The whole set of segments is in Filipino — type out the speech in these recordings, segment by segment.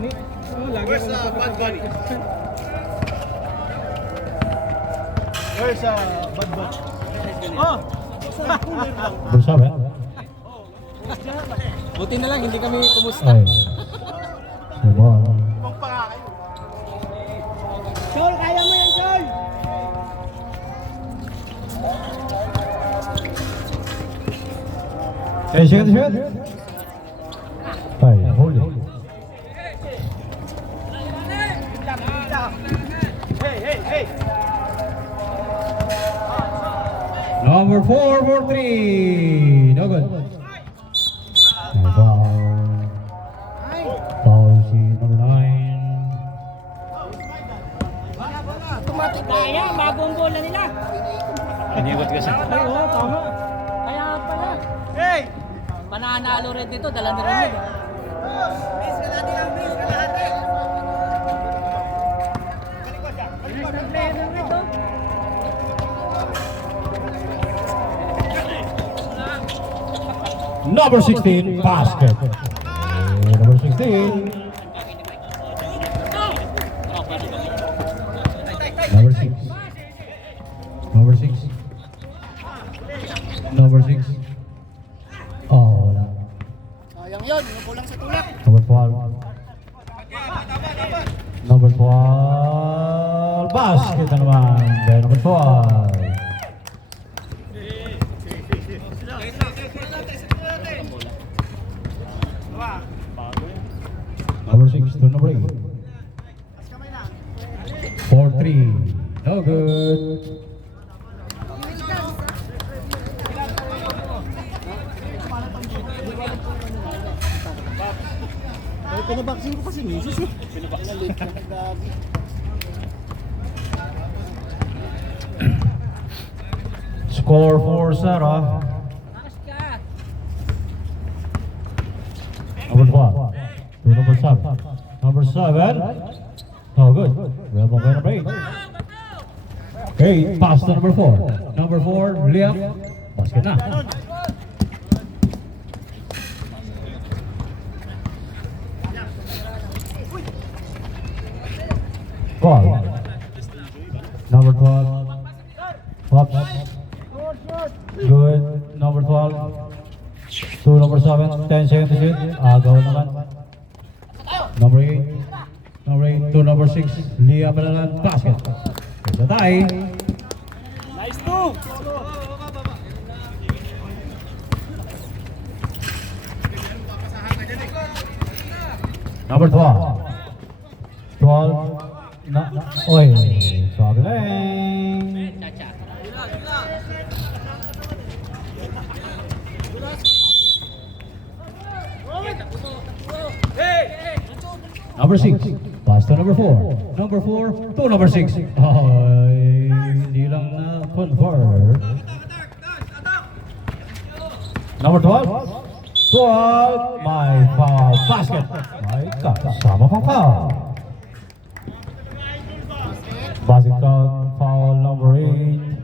Where's Bad Bunny? Where's Bad Bunny? Oh! Bursa ba? Buti na lang, hindi kami kumusta. Ay. Diba? Sol, kaya mo yan, Sol! Hey, second shot. Ay, huli. Hey! Number 4 for 3. No good. Foul. Foul si number 9. Automatic kaya, bagong bola nila. Panigot kasi. Ay, oo, tama. Kaya pala. Hey! Mananalo rin dito, dala ni Ronald. Number 16, basket. Number 16. Number 6. Number 6. Number 6. Oh, wala. Sayang yun, kulang sa tulak. Number 12. Number 12. Basket na naman. Then number 12. Number 6 to number 8. 4-3. No good. Ay, pinabaksin ko pa si Mrs. eh. Score for Sarah. Number 12 to number 7. Number 7. Oh, good. We have one number 8. Okay, pass to number 4. Number 4, Liam. Basket na. Ball. Number 12. Pops. Good. Number 12. To number 7. 10 seconds to shoot. Agaw naman. Number 8. Number 8 to number 6. Liam Balalan. Basket. It's a tie. Nice two! Number 12. 12. Oy, sabi lang. Number 6. Pass to number 4. Number 4 to number 6. Ay, hindi lang na convert. Number 12. 12. May foul. Basket. May kasama pang foul. Basket count. Foul number 8.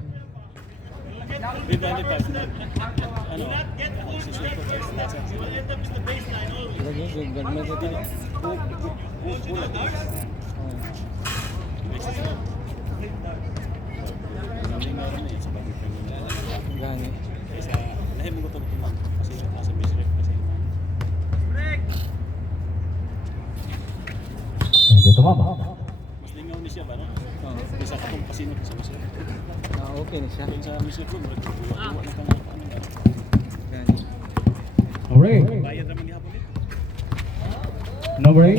Hindi tumama. Mas lingaw ni siya ba, no? Isa ka itong pasinot sa misyo. Okay na siya. Sa misyo ko, wala na kang Number 8. bayad naman gihapon dito. Number 8.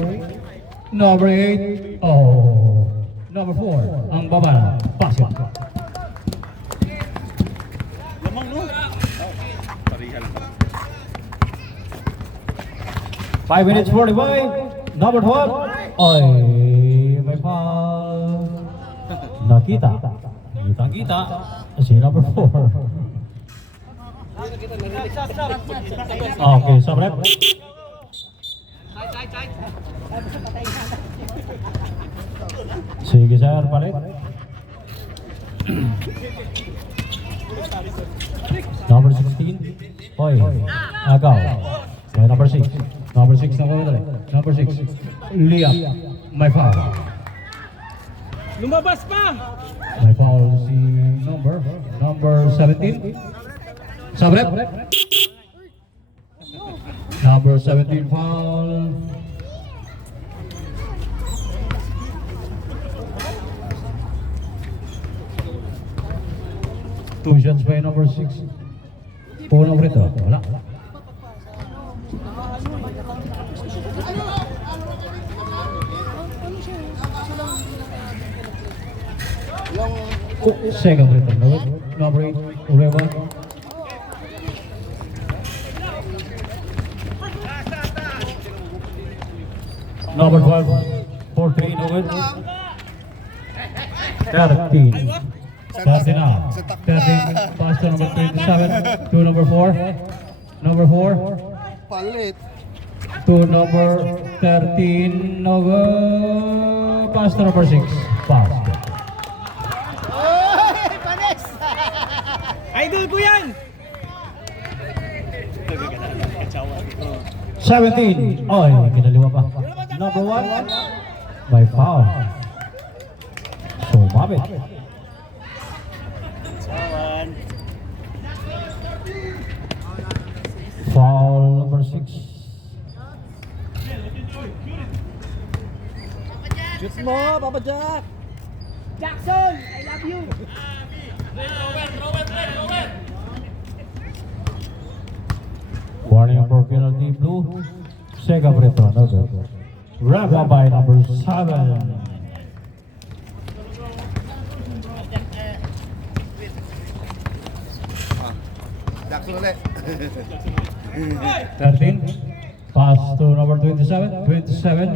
Number 8. Oh. Number 4. Ang baba na. Basket. Lamang, no? Parihan. 5 minutes 45. Number 12. Ay, may foul. Nakita. Kitang-kita. Si number 4. Okay, sabrep. Sige, sir, palit. Number 16. Oy, agaw. Okay, number 6. Number 6 na kami. Number 6. Liam. May foul. Lumabas pa! May foul si number 17. Sabrep. Number 17 foul. Two shots by number 6. Puno ko rito. Wala. Second rito. Number 8. Ureva. Number 12. 4-3 no good. 13. 13 now. 13 pass to number 27 to number 4. Number 4 Palit. to number 13. No good. Pass to number 6. Pass. Idol ko yan! 17. Ay, kinaliwa pa. Number 1. By foul. Sumabit. Sawan. Foul number 6. Shoot mo, Papa Jack! Jackson, I love you. Warning for penalty blue. Second free throw. No good. Wrap up by number 7. Jackson ulit. 13. Pass to number 27. 27.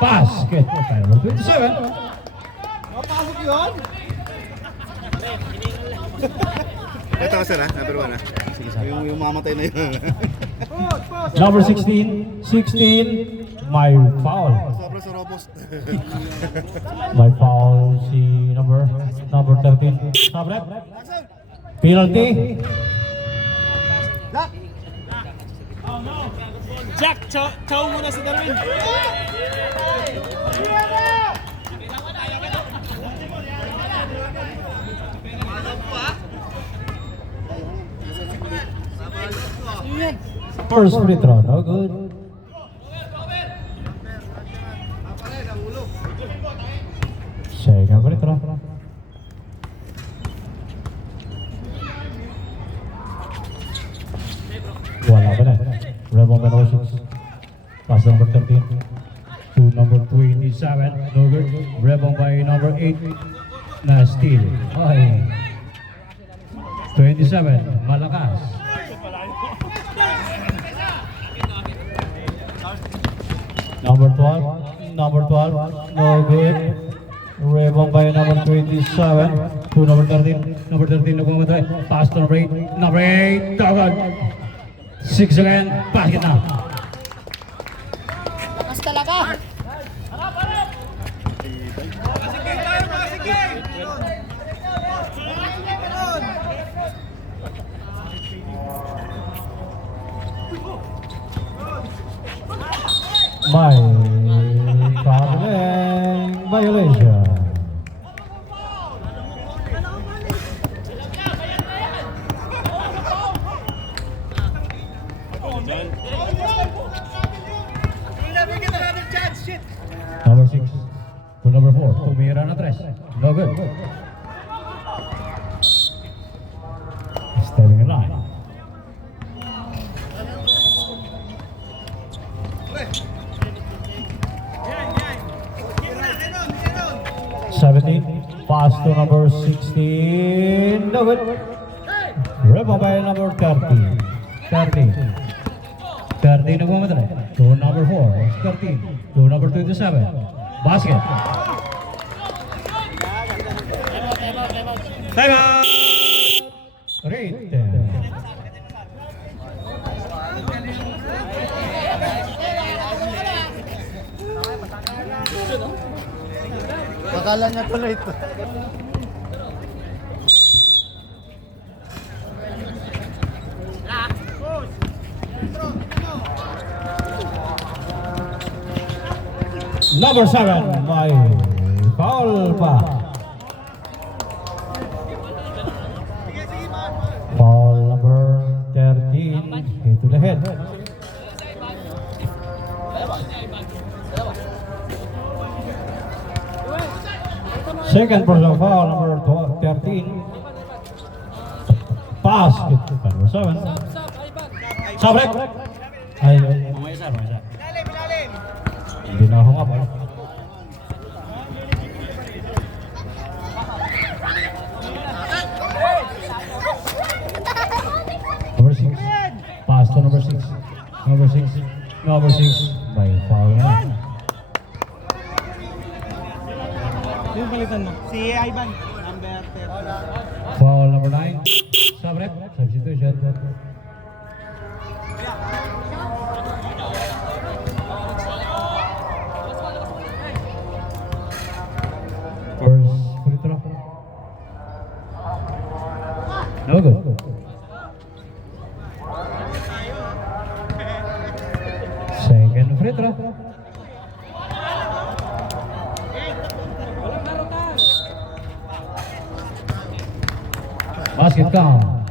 Basket. Number 27. Napasok yun? Ito ka sir ha, number 1 ha. Yung mamatay na yun. Number 16. 16. My foul. Sobra sa robust. My foul si number 13. Sabrep. Penalty. Jack, chow muna si Darwin. First free throw. No good. Second free throw. Wala pa na. Rebound by number 6. Pass number 13 to number 27. No good. Rebound by number 8. Na steal. Ay. 27. Malakas. Number 12. Number 12. No good. Rebound by number 27 to number 13. Number 13 nagmamatay. Pass to number 8. Number 8. Tawag. 6 again. Basket na. Lakas talaga. May traveling violation. Number 6 to number 4. Tumira na 3. No good. Stepping in line. Pass to number 16. No good. Rebound by number 30. 30. 30 nagmamatay. To number 4. 13. To number 27. Basket. Time out. Rate. Akala niya tuloy ito. Number 7, may foul pa. Foul number 13, hit to the head. Second personal foul, number 13. Basket, number 7. Sabrek! Ay, Mamaya sir, mamaya sir. hindi na hung up. Number 6. Pass to number 6. Number 6. Number 6. By foul na. Yung palitan mo. Si Ivan. Number 10. Foul number 9. Sabrek. Substitution. First free throw. No good. Second free throw. Basket count.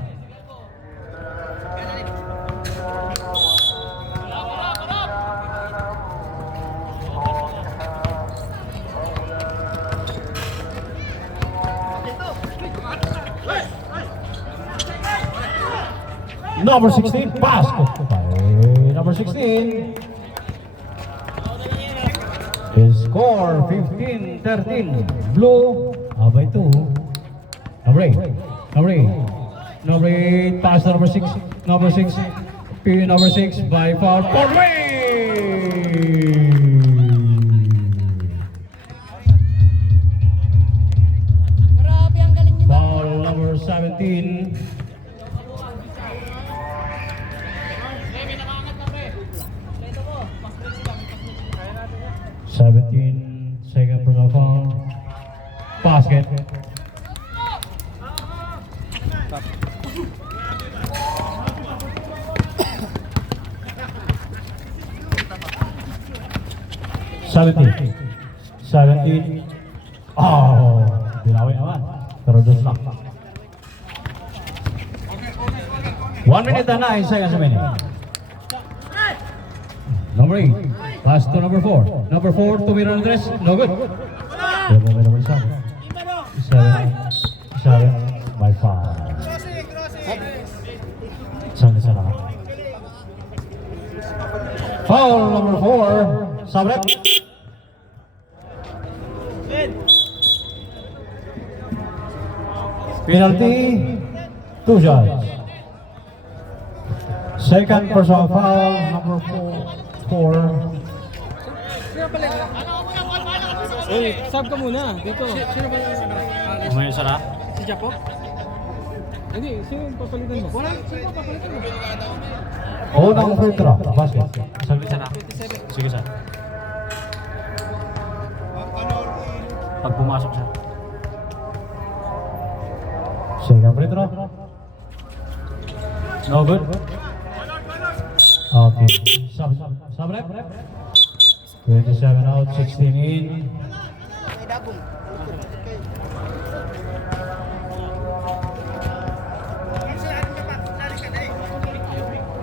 Number 16, basket by number 16. His score 15-13. Blue by 2. Number 8. Number 8. Number 8, pass to number 6. Number 6. Number 6 by foul. Grabe, ang galing niyo. Foul number 17. Second personal foul. Basket. Seventeen. Oh, dinawi naman. Pero just lang. 1 minute and 9 seconds remaining. Number 8. Pass to number 4. Number 4 to Miran Andres. No good. Number 7. 7 by 5. Isa lang. Foul number 4. Sabrek. Penalty. 2 shots. Second personal foul number 4. Uy, sub ka muna. Dito. Sino ba Mamaya sir ha? Si Japo? Hindi, sino yung papalitan mo? Sino yung papalitan mo? Unang free throw. Basket. Sabi sir ha? Sige sir. Pag pumasok sir. Second free throw. No good. Okay. Sabrek. 27 out, 16 in.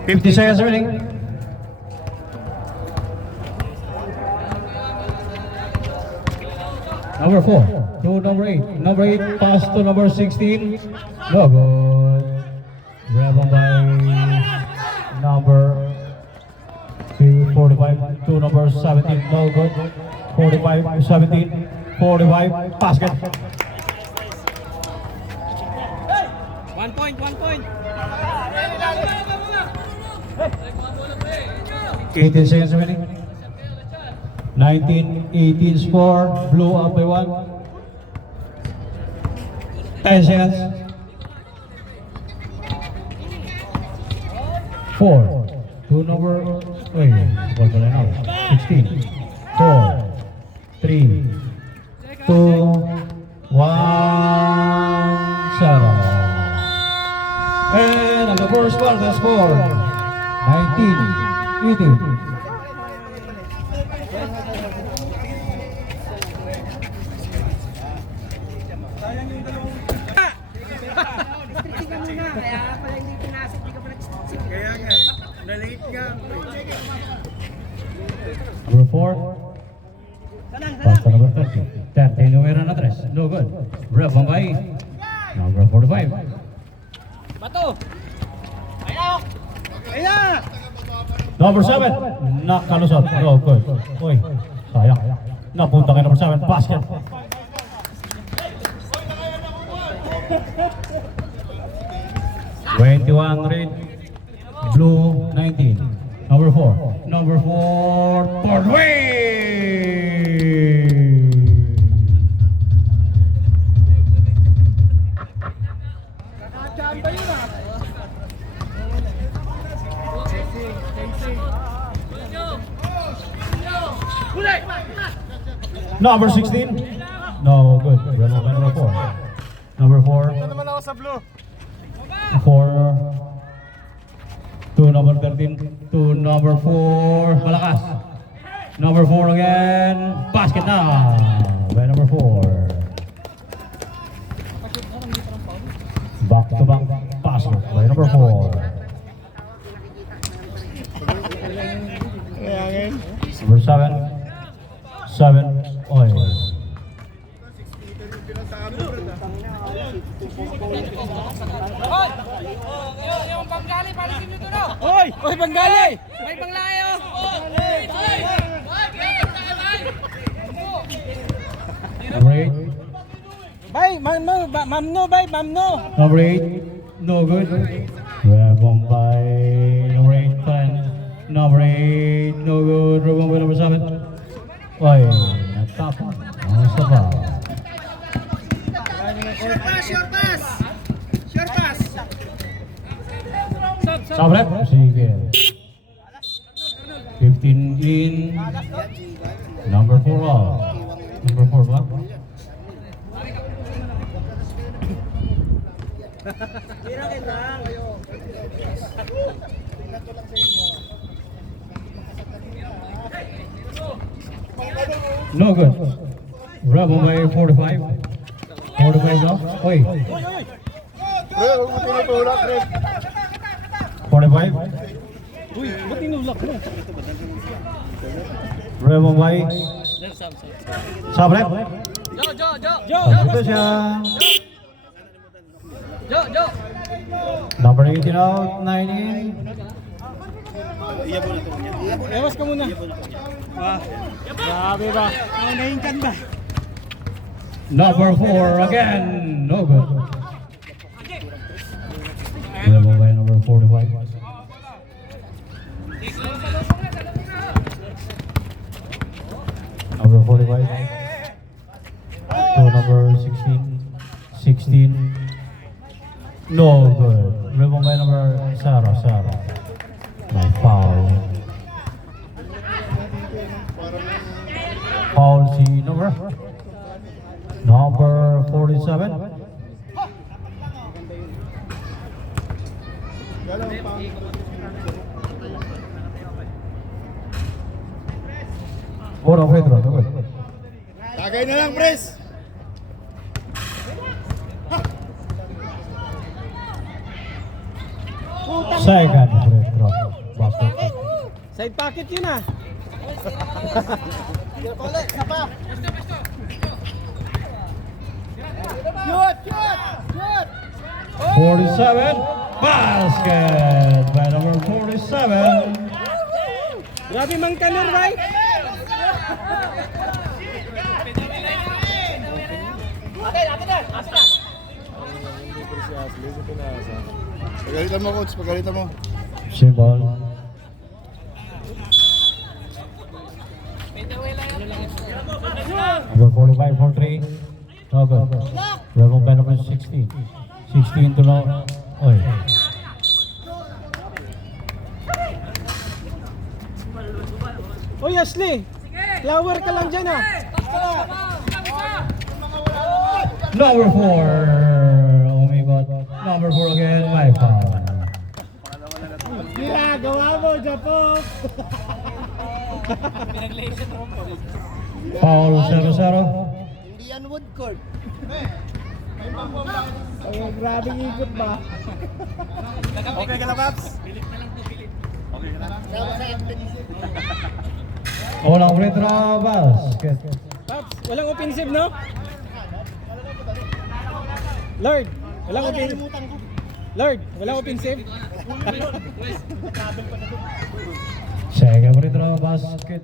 50 seconds remaining. Number 4 to number 8. Number 8 pass to number 16. No good. Rebound by number 45 to number 17. No good. 45, 17, 45. Basket. 1 point, 1 point. 18 seconds remaining. 19-18 score. Blue up by 1. 10 seconds. 4. Two number. Wait. Ball pala now. 16. 4. 3. 2. 1. 0. And on the first quarter score. 19-18. Kaya nga eh. Na-late nga. Number 4. Pasta number 30. 30 numero na 3. No good. Ref Bombay. Number 45. Bato! Number 7. Nakalusot. No good. Uy, sayang. Napunta kay number 7. Basket. $21 red. Blue 19. Number 4. Number 4. Portway. Number 16. No good. Number 4. Number 4. Naman ako sa blue. 4 to number 13 to number 4. Malakas. Number 4 again. Basket na. By number 4. Back to back basket by number 4. Number 7. 7. Oy. Yung panggali, palisin nyo ito na! Oy! Oy, Panggali! May panglayo! Number 8. Bay, mamno, bay, mamno! Number 8. No good. Rebong by number 8. Fine. Number 8. No good. Rebong by number 7. Oy. Natapon. Ang saba. Sabre. Sige. 15 in. Number 4 out. Number 4 ba? No good. Rebel by 45. 45 now. Oy. Bro, huwag mo tinutulak, Red. 45. Uy, ba't tinulak mo? Rebel by Sabre. Jo! Ito siya. Jo! Number 18 out. 19. Ewas ka muna. Grabe ba? Nahinkan ba? Number 4 again. No good. Rebel by number 45. Number 45. To number 16. 16. No good. Rebel by number Sarah. No foul. Foul si number 47. Ora Pedro, no good. Tagay na lang, Pres. Second free throw. Basket. Side pocket yun ah. Shoot! 47. Basket by number 47. Grabe mang kanor, bay. Pagalitan mo, coach. Pagalitan mo. Symbol. Number 45, 43. No good. Rebel by number 16. 16 to now. Oy. Uy, Ashley. Flower ka lang dyan ah. Number 4. Oh my God. Number 4 again. My foul. Ginagawa mo, Japok. Foul 0-0. Hindi yan wood court. Ay, grabe ikot ba? Okay ka lang, Paps? Unang free throw, basket. Paps, walang offensive, no? Lord, walang offensive. Lord, walang offensive. Second free throw, basket.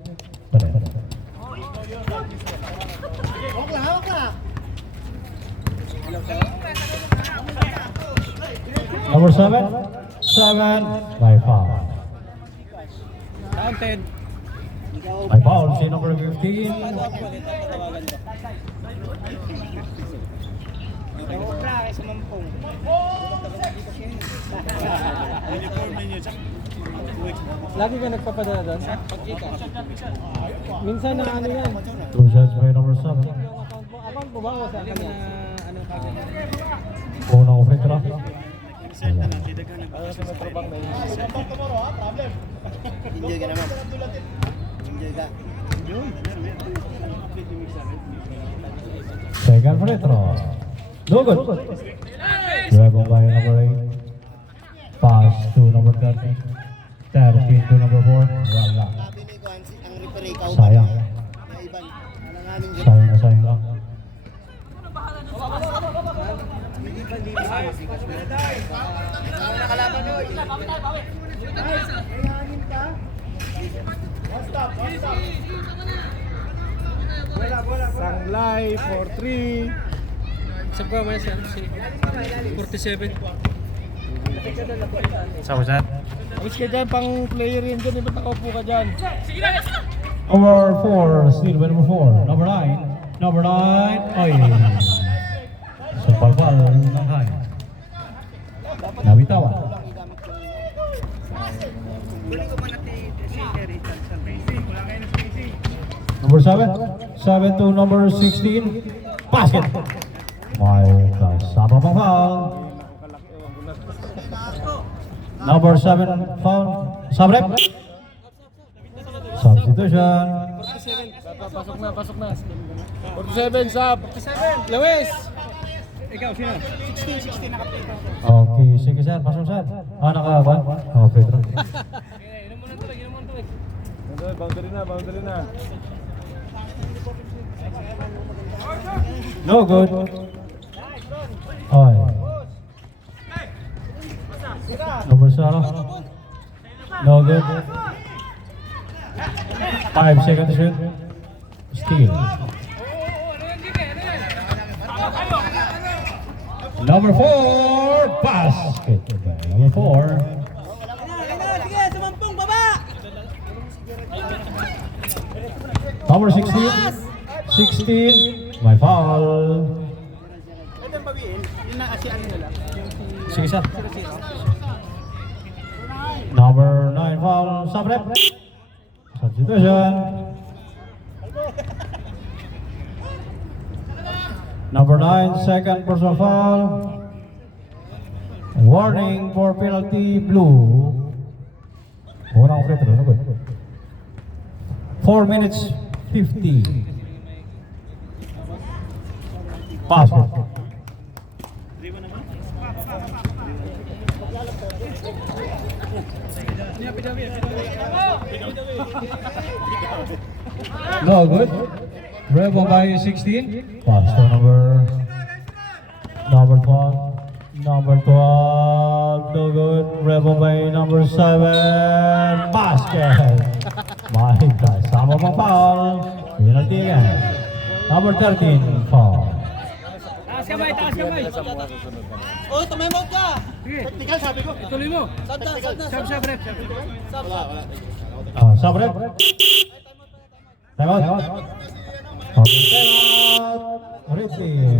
Number 7 by foul. Counted. By foul, si number 15. Lagi ka nagpapadala doon? Minsan na ano yan. 2 shots by number 7. Account mo ba o sa akin na ano pa? Unang free throw. Enjoy ka naman. Enjoy ka. Second free throw. No good. Dribble by number 8. Pass to number 30. 13 to number 4. Wala. Sabi ni Juan, ang referee ikaw. Sayang. Na iban. Alanganin dyan. Sayang na sayang lang. Sanglay for 3. Sab ko man siya. 47. Sa wasan. Alis ka dyan, pang player yun dyan. Ba't nakaupo ka dyan? Number 4, steal by number 4. Number 9. Number 9. Ay. Sa palpal ng high. Nabitawan. Number 7. 7 to number 16. Basket. May kasama pang foul. Number 7 foul. Sabrep. Substitution. Pasok na, pasok na. 47, sub. 47. Lewis! Ikaw, sino? 16 naka-play. Okay, sige sir, pasok sir. Naka-1? Okay, bro. Boundary na, boundary na. No good. Ay. Number 0. No good. 5 seconds shoot. Steal. Number 4. Basket. Number 4. Sige, sumampong baba. Number 16. 16. My foul. Pwede bawiin. Yun na kasi ano nila. Sige sir. Number 9 foul. Sabrep. Substitution. Number 9, second personal foul. Warning for penalty blue. Unang free throw. 4 minutes 50. Basket. No good. Rebel by 16. Pass to number 12. Number 12. No good. Rebel by number 7. Basket. My God. Sama pang foul. Penalty again. Number 13. Foul. Taas kamay, taas kamay. Oh, tumemot ka! Technical sabi ko. Ituloy mo. Sab na, sab na. Rep. Sabrep. Time out. Okay, time out. Rating.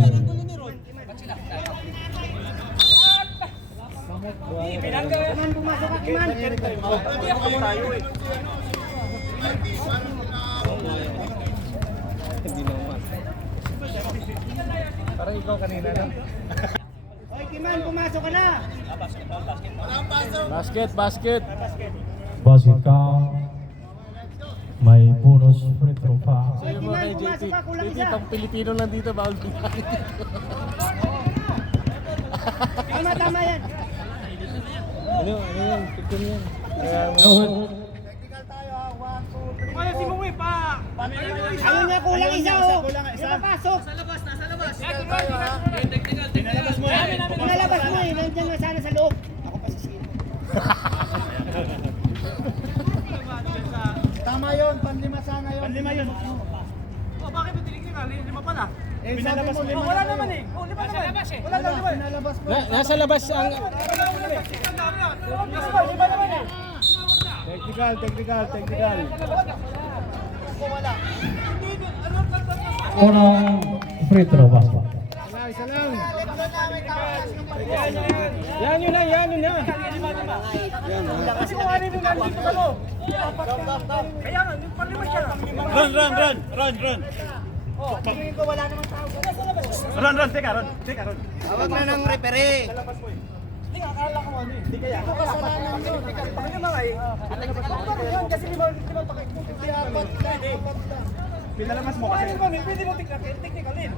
Parang ikaw kanina na. Hoy, Kiman, pumasok ka na! Basket, basket. Basket count. May bonus free throw pa. Sabi mo kay JT, JT pang Pilipino lang dito, bawal pinakit dito. Tama yan. Ano yan? Picture yan. No good. Ayun nga, kulang isa oh. Yung papasok. Nasa labas. Pinalabas mo eh. Nandiyan nga sana sa loob. Tama yun, panlima sana yun. Panlima yun. Bakit mo tinignan? Lima pala. Pinalabas mo. Wala naman eh. Lima naman. Wala lang naman. Pinalabas mo. Nasa labas ang... Lima naman eh. Technical. Unang free throw basket. Isa lang. Yan yun na. Kasi kung ano yung nandito sa loob. Kaya nga, yung panlima siya. Run. Tingin ko wala naman tao. Run. Teka, Ron. Tawag na ng referee. Hindi ka akala ko ano eh. Hindi kaya. Ito kasalanan yun. Ano mga eh. Kasi lima pakit. Pinalabas mo kasi. Pwede mo technicalin.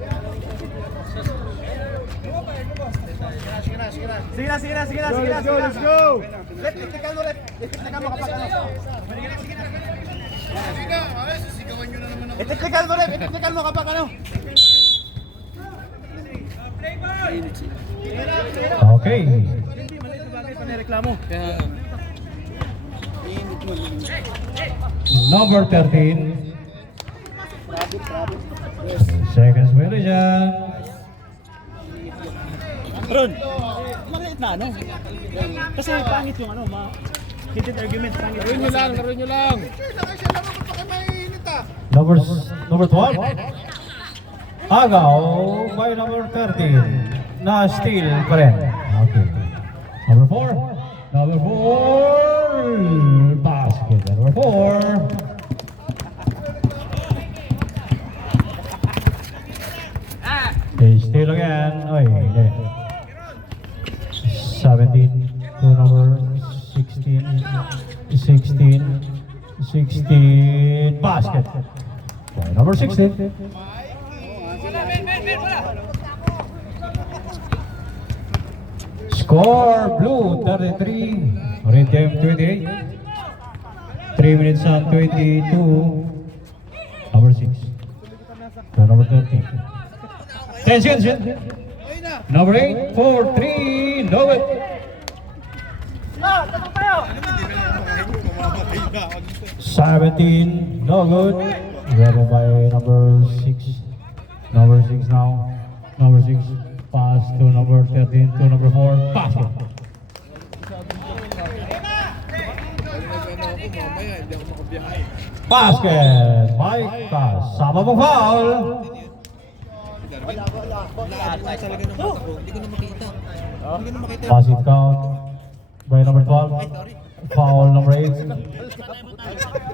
Sige na. Let's go. Technical mo, technical mo kapag ano. Technical mo kapag ano. Okay. Reklamo. Number 13. Seconds mo rin dyan. Ron. Maliit na ano. Kasi pangit yung ano, heated argument. Pangit. Laro nyo lang. Number 12. Agaw by number 13. Na steal pa rin. Okay. Number 4. Basket. Number 4. Okay, steal again. Ay, hindi. 17 to number 16. 16. Basket. Okay, number 16. Score Blue 33. Red Team 28. 3 minutes and 22. Number 6. To number 13. 10 seconds. Number 8, 4, 3, no it. Tatong tayo. 17, no good. Grabbed by number 6. Number 6 now. Number 6, pass to number 13, to number 4, basket. Basket, Mike, sama mo foul. Basket count by number 12. Foul number 8.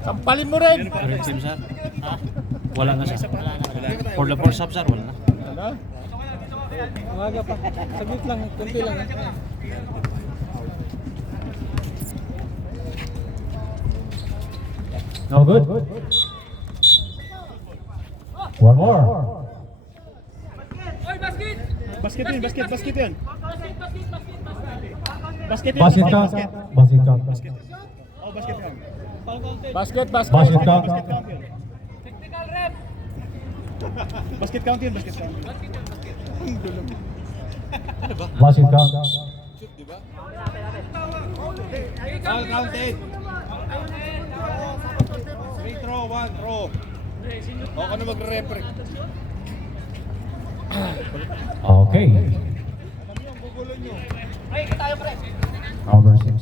Sampalin mo rin. Red team, sir. Wala na, sir. For the first half, sir, wala na. Umaga pa. Saglit lang. Kunti lang. No good. One more. Basket yun. Basket count. Basket Basket count. Oh, basket count. Basket. Basket count. Basket count yun. Basket count. All counted. Free throw, 1 throw. O ka na magre-referee. Okay. Number 6.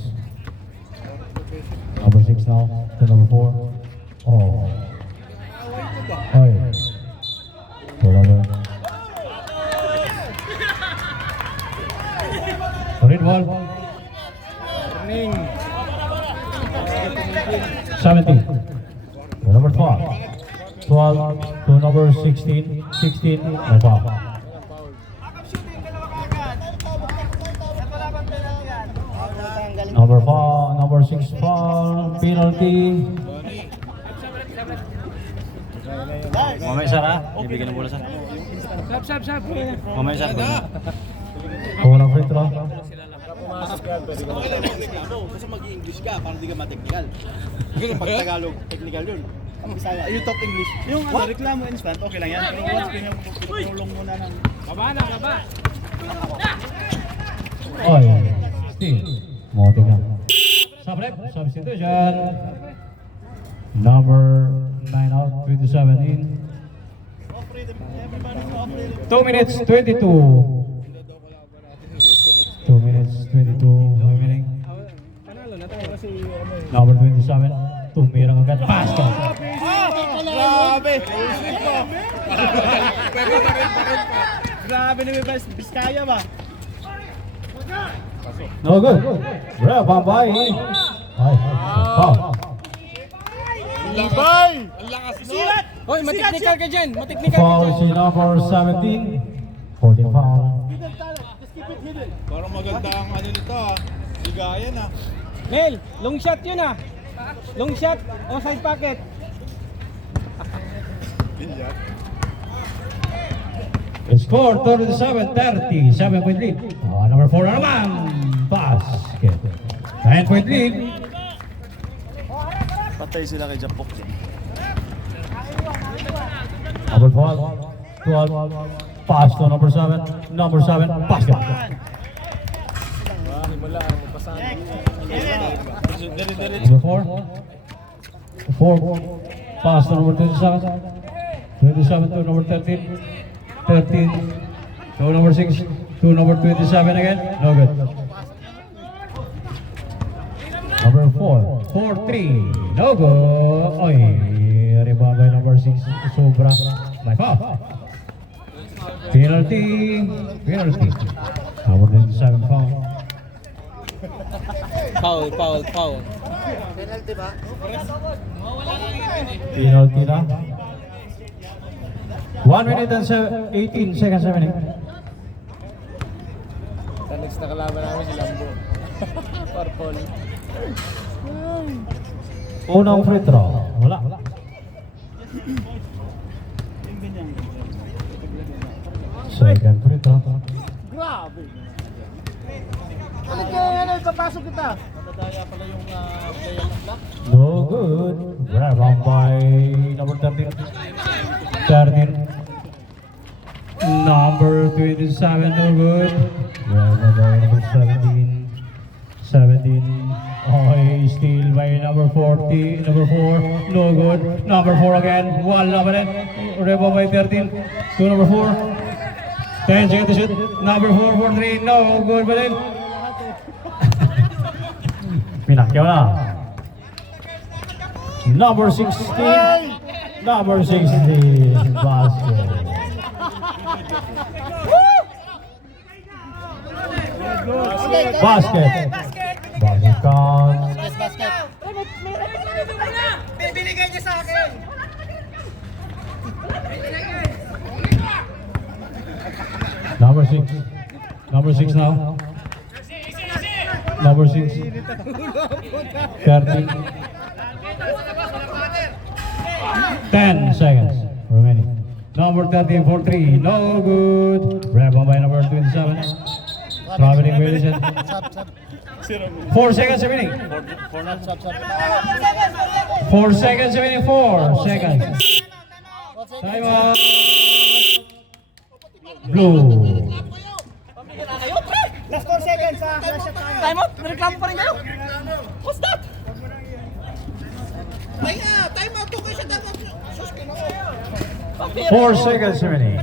Number 6 now to number 4. Oh. Ay. Wala na. Red ball. Warning. 17. To number 12. 12 to number 16. 16. No foul. Number 6 foul. Penalty. Mamaya, sir, ha? Ibigyan ng bola, sir. Sab. Mamaya, sir. Unang free free throw. Pumasok yan, pwede ka Kasi mag-English ka, parang di ka ma-technical. Kasi pag Tagalog, technical yun. Ang Bisaya, you talk English. Yung ano, reklamo instant, okay lang yan. Pero once pinulong muna ng... Baba. Oy, steal. Mote ka. Substitution. Number 9 out, 27 in. 2 minutes 22. 2 minutes 22 remaining. Panalo na tayo kasi Number 27. Tumirang agad. Basket. Grabe! Grabe na may Biskaya ba? No good. Rebound by. Ay, foul. Labay! Ang lakas mo! Hoy, mateknikal ka dyan! Mateknikal ka Foul dyan! si number 17. 14 foul. Parang maganda ang ano nito ah. Ligayan ah. Mel, long shot yun ah! Long shot o side pocket. Score 37-30. 7-point lead. Number 4 na naman. Basket. 9-point lead. Patay sila kay Japok. Number 12. Pass to number 7. Number 7. Basket. Wala, mapasahan. Number 4. Pass to number 27. 27 to number 13. 13 to number 6. To number 27 again. No good. Number 4. 4-3. No good. Oy. Rebound by number 6. Sobra. By foul. Penalty. Number 27 foul. Foul. Penalty ba? Penalty na. 1 minute and 18 seconds remaining. Sa next na kalaban namin si Lambo. Purple. Unang free throw. Wala. Second free throw. Grabe! Ano kaya ipapasok kita? No good. Rebound by number 13. 13. Number 27, no good. Rebound by number 17. 17. Okay, steal by number 40. Number 4, no good. Number 4 again. One laban. Rebound by 13. To number 4. 10 seconds to shoot. Number 4 for 3. No good pa rin. Pinakyaw na. Number 16. Number 16. Basket. Basket. Basket count. Binigay niya sa akin. Number 6. Number 6 now. Number 6. 30. 10 seconds remaining. Number 13 for 3. No good. Rebound by number 27. Traveling violation. 4 seconds remaining. 4 seconds remaining. 4 seconds. Time out. Blue. Last 4 seconds ha. Time out. Reklamo pa rin kayo. What's that? Time out. Tukay siya dapat. Sus, kino. 4 seconds remaining.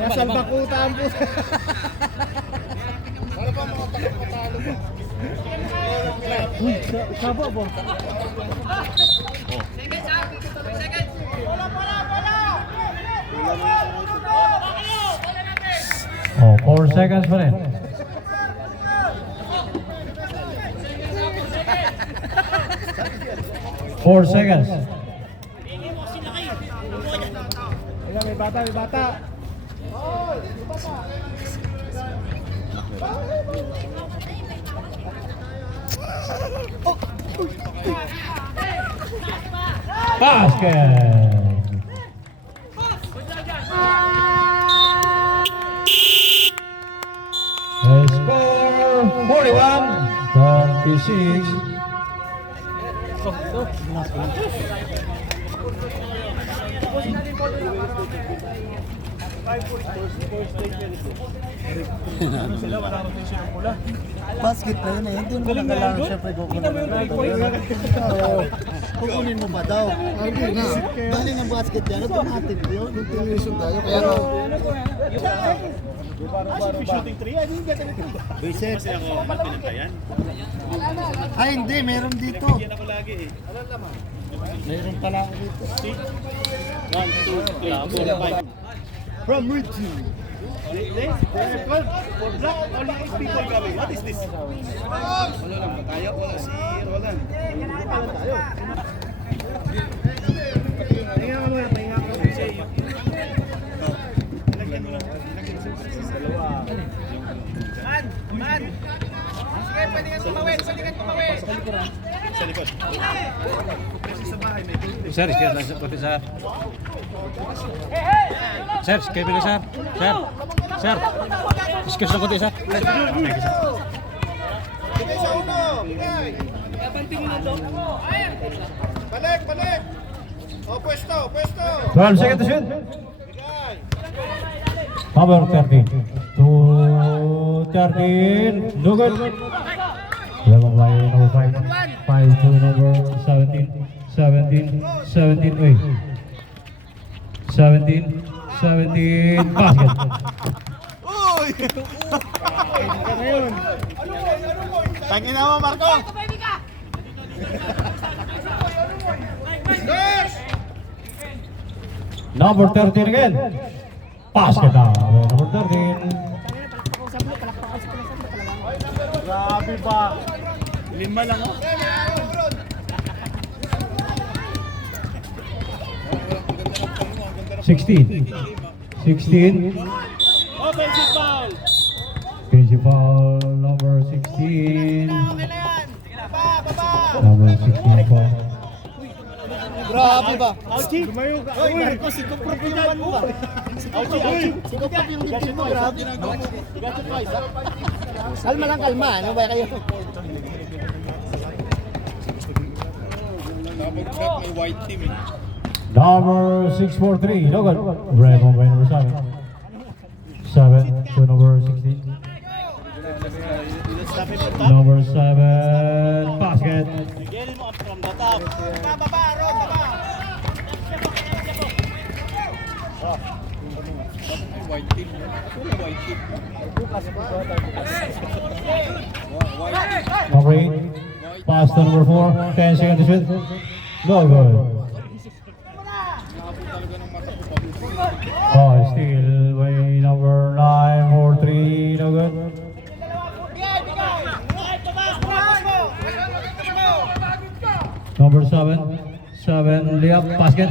Mga salbakutaan po. Ano pa mga takot-matalo mo? Sabo po. Oh, 4 seconds pa rin. Four seconds. Ayan, may bata. Basket. 36. Basket na yun eh. Doon mo na kailangan siyempre kukunin mo Oo. Kukunin mo pa daw. Hindi na. Dali ng basket yan. Automatic yun. Continuation tayo. Kaya nga. Shooting 3, ano yung ganda nito? Reset. Kasi ako, pinagtayan. Ay hindi. Meron dito. Yan ako lagi eh. Meron pala ako dito. 1, 2, 3, 4, 5. From Richie. There are 12 for black, only 8 people coming. What is this? Wala lang ba tayo? Wala si Roland. Wala tayo. Pahinga ka muna, pahinga ka muna. Lagyan mo lang. Dalawa. Man! Sige, pwede nga tumawin. Sa likod tumawin. Sa likod. Kasi sa bahay may tubig. Sir, kaya nasa pati sa... Sir, kayo pala sir. Sir. Discuss lang ko tayo sir. Bigay sa uno! Bigay! Balik! O, pwesto! 12 seconds to shoot. Bigay! Power 13. 2-13. No good. Level by number 5. 5 to number 17. 17. 17. Basket. Tangin na mo, Marco! Number 13 again. Basket now. Number 13. Grabe ba? 5 lang oh. 16. Offensive foul! Principal number 16. Number 16 po. Grabe ba? Ouchie! Lumayo ka! Uy! Marco, sikupot yung ban mo ba? Ouchie! Sikupot yung dibdib mo. Grabe. Gacho twice ha? Kalma lang, kalma. Ano ba kayo? May white team eh. Number 643. No good. Red one by number 7. 7 to number 16. Number 7. Basket. Get him up from the top. Baba, Ron, baba! White team. White team. Number 8. Pass to number 4. 10 seconds to shoot. No good. Oh, still by number 9 or 3. No good. Number 7. 7 layup basket.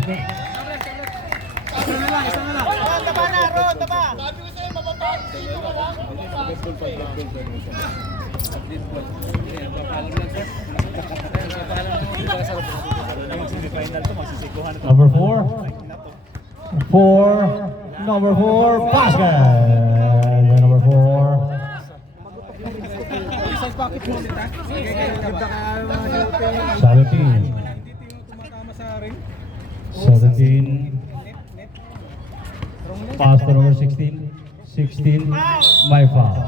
Number 4. Number 4 basket. Number 4. Seventeen. Pass to number 16. 16. My foul.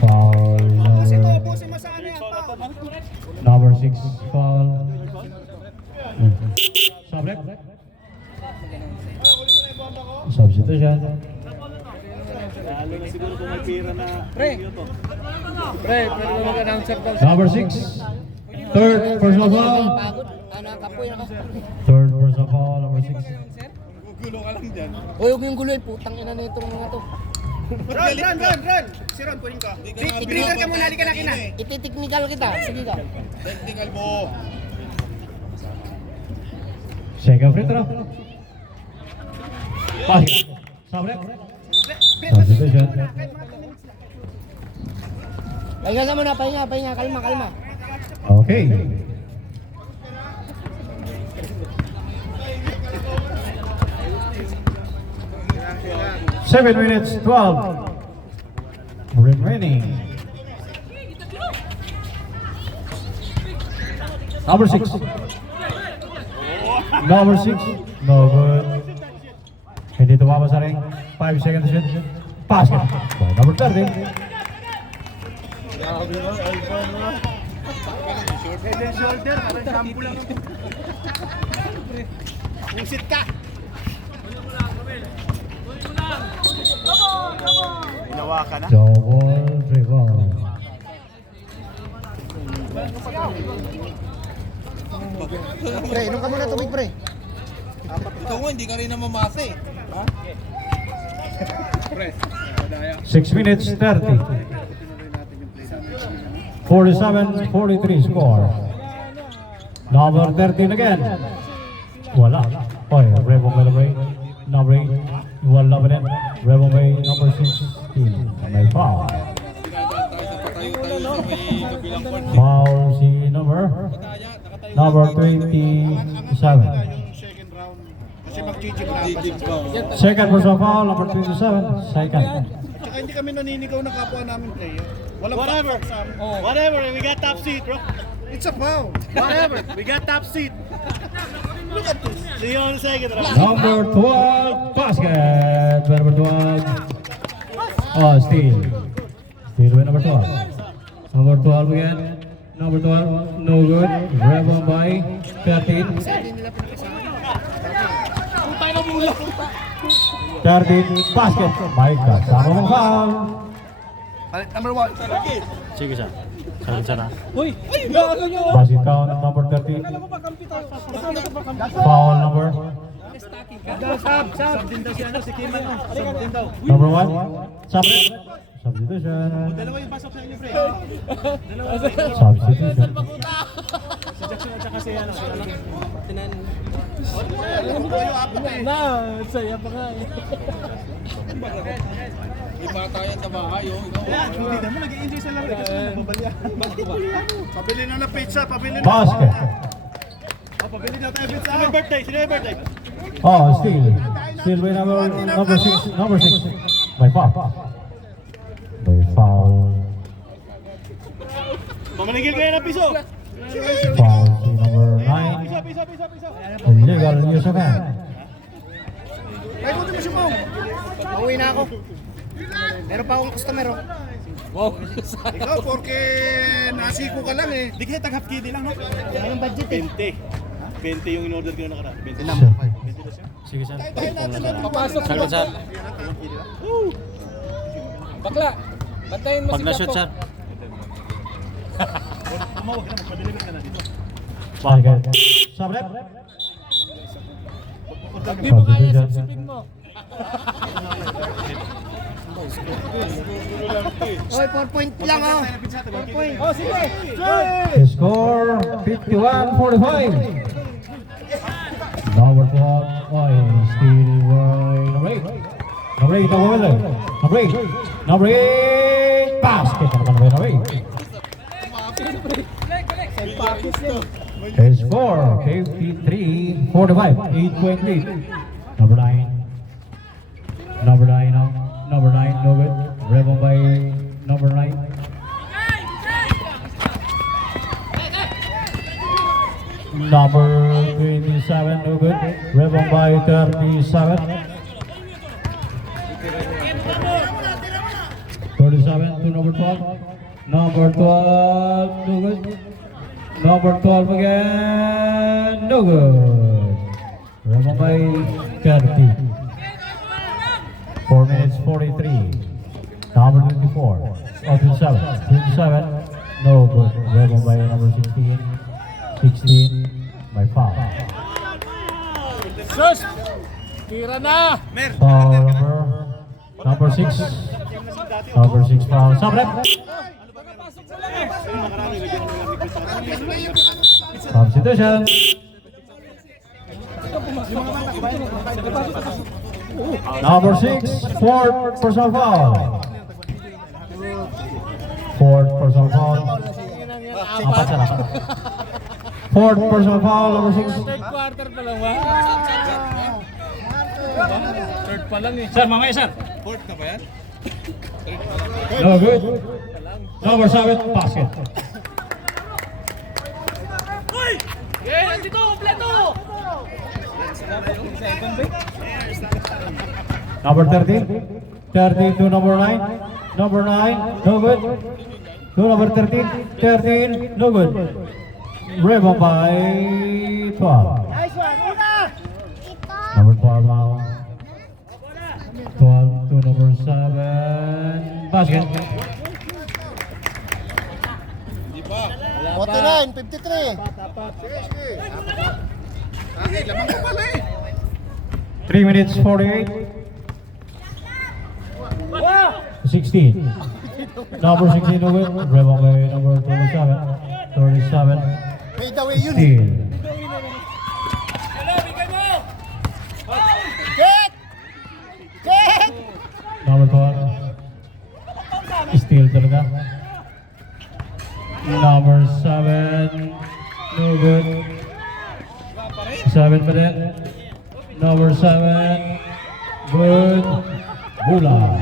Foul number 6 foul. Substitution. Lalo na siguro kung may pira na Pre, pwede mo mag-announcer daw. Number 6. Third personal foul. Pagod. Ano, kapoy ako. Third personal foul. Number 6. gugulo ka lang dyan. Uy, huwag yung guloy. Putang ina na itong mga to. Ron! Si Ron, kunin ka. I-trigger ka muna, halika na kina. Iti-technical kita. Sige ka. Technical mo. Second free throw. Basket. Sabre. Substitution. Pahinga ka muna, pahinga. Kalma. Okay. Seven minutes, 12 remaining. Number 6. Number 6. No good. Hindi tumama sa ring. 5 seconds to shoot. Basket. By number 30. Head and shoulder, parang shampoo lang. Pusit ka! Ginawa ka na? Double dribble. Pre, inom ka muna tubig, pre. Ikaw mo, hindi ka rin na mamase. 6 minutes 30. 47-43 score. Number 13 again. Wala. Oy, Rebel Melaway. Number 8. Wala pa rin. Rebel May number 16. May foul. Foul si number 27. Second round. Kasi mag-chichip na. Second personal foul, number 27. Second. Tsaka hindi kami naninigaw na kapwa namin player. Whatever. Whatever, we got top seat, bro. It's a foul. Whatever, we got top seat. Look at this. See you on the second round. Number 12, basket. Number 12. Oh, steal. Steal by number 12. Number 12 again. Number 12, no good. Rebel by 13. 13, basket. My God, sama mong foul. Number 1. Sige siya. Sabi siya na. Uy! Gago nyo! Basket count ng number 13. Foul number. Sub din daw si ano, si Kiman. Sub din daw. Number 1. Substitution. Dalawa yung pasok sa inyo, pre. Substitution. Si Jackson at saka si ano. Na! Saya pa nga eh. Iba tayo sa bahay, oh. Hindi mo, nag-i-enjoy sa laro kasi nababalya. Pabili na ng pizza, pabili na. Basket. Pabili na tayo pizza. Sino yung birthday? Sino yung birthday? Oh, steal. Steal by number 6. Number 6. By foul. By foul. Mamanigil kayo ng piso. Foul si number 9. Piso. Illegal use of hand. Ay, kunin mo si Mong. Pauwi na ako. Meron pa akong customer, oh. Wow! Ikaw, porque nasiko ka lang eh. Di kaya tag-half KD lang, no? Anong budget eh? 20 yung in-order ko na nakaraan. 20 lang. Sige, sir. Papasok mo! Bakla! Bantayin mo si Kapo. Tumawag na, magpa-deliver ka na dito. Basket. Sabrep. Hindi mo kaya sipsipin mo. Oy, 4 point lang, oh. 4 point. Oh, sige! Score 51-45. Number 12. Oy, steal by number 8. Number 8, number 8. Number 8. Basket. Ano ba number 8? Score 53-45. 8-point lead. Number 9. Number 9 now. Number 9, no good. Rebel by number 9. Number 27, no good. Rebel by 37. 37 to number 12. Number 12, no good. Number 12 again, no good. Rebel by 30. 4 minutes 43. Number 24. Oh, 27. 27. No good. Rebel by number 16. 16 by foul. Sus! Tira na! Foul number 6. Number 6 foul. Sabrep. Substitution. Number 6, fourth personal foul. Fourth personal foul. Apat siya, apat. Fourth personal foul, number 6. Third quarter pa lang ba? Third pa lang eh. Sir, mamaya sir. Fourth na ba yan? No good. Number 7, basket. Number 13. 13 to number 9. Number 9, no good. To number 13. 13, no good. Rebound by 12. Nice one, una! Number 12 now. 12 to number 7. Basket. 49, 53. 3 minutes 48. 16. Number 16 no good. Rebound by number 37. 37. Fade away yun. Steal. Get! Get! Number 12. Steal talaga. Number 7. No good. 7 pa rin. Number 7. Good. Bula.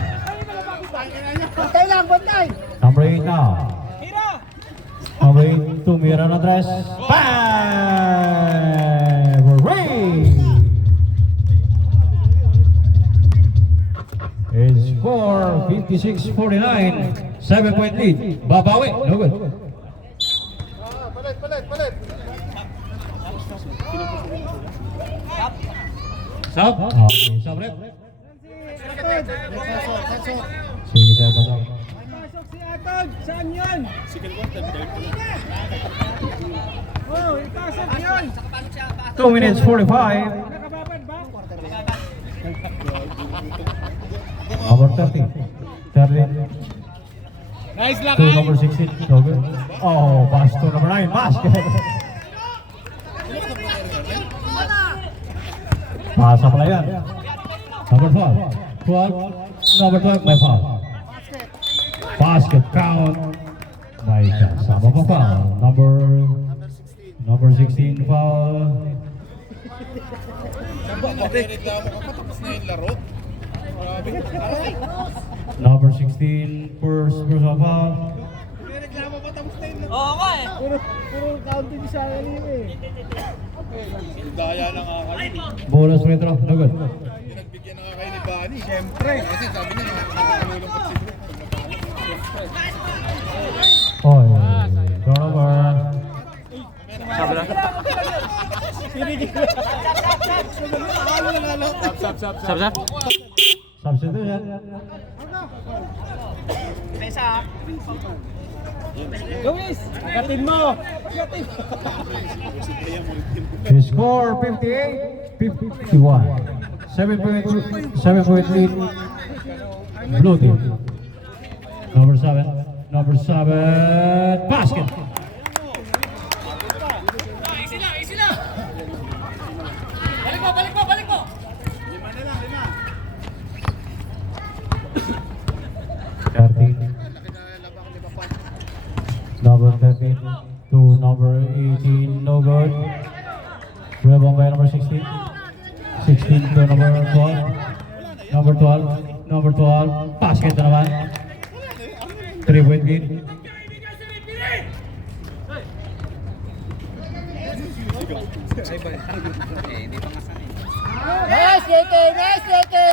Bantay lang, bantay! Number 8 now. Number 8, tumira na dress. Bang! Hooray! It's score 56-49. 7-point lead. Babawi. No good. Stop. Okay, stop rep. Sige, sir, pasok. Pasok si Atod! Saan yun? Oh, ipasok yun! 2 minutes 45. Nakababad ba? Number 30. 30. Nice lang, To number 16. No good. Oh, pass to number 9. Basket. Pasa pala yan. Number 12. 12. Number 12 may foul. Basket count. May kasama pa foul. Number 16 foul. Number 16 first personal foul. Puro counting siya kanina eh. Bonus free throw. No good. Pinagbigyan na nga kayo ni Bani. Siyempre. Kasi sabi niya, nakakalulungkot si Bro. Oh, turnover. Substitution. Luis! Gatin mo! The score 58-51. 7-point lead. Blue team. Number 7. Number 7. Basket. Number 13 to number 18, no good. Rebound by number 16. 16 to number 12. Number 12. Number 12. Basket na naman. 3-point lead. Nice, Leke! Nice, Leke!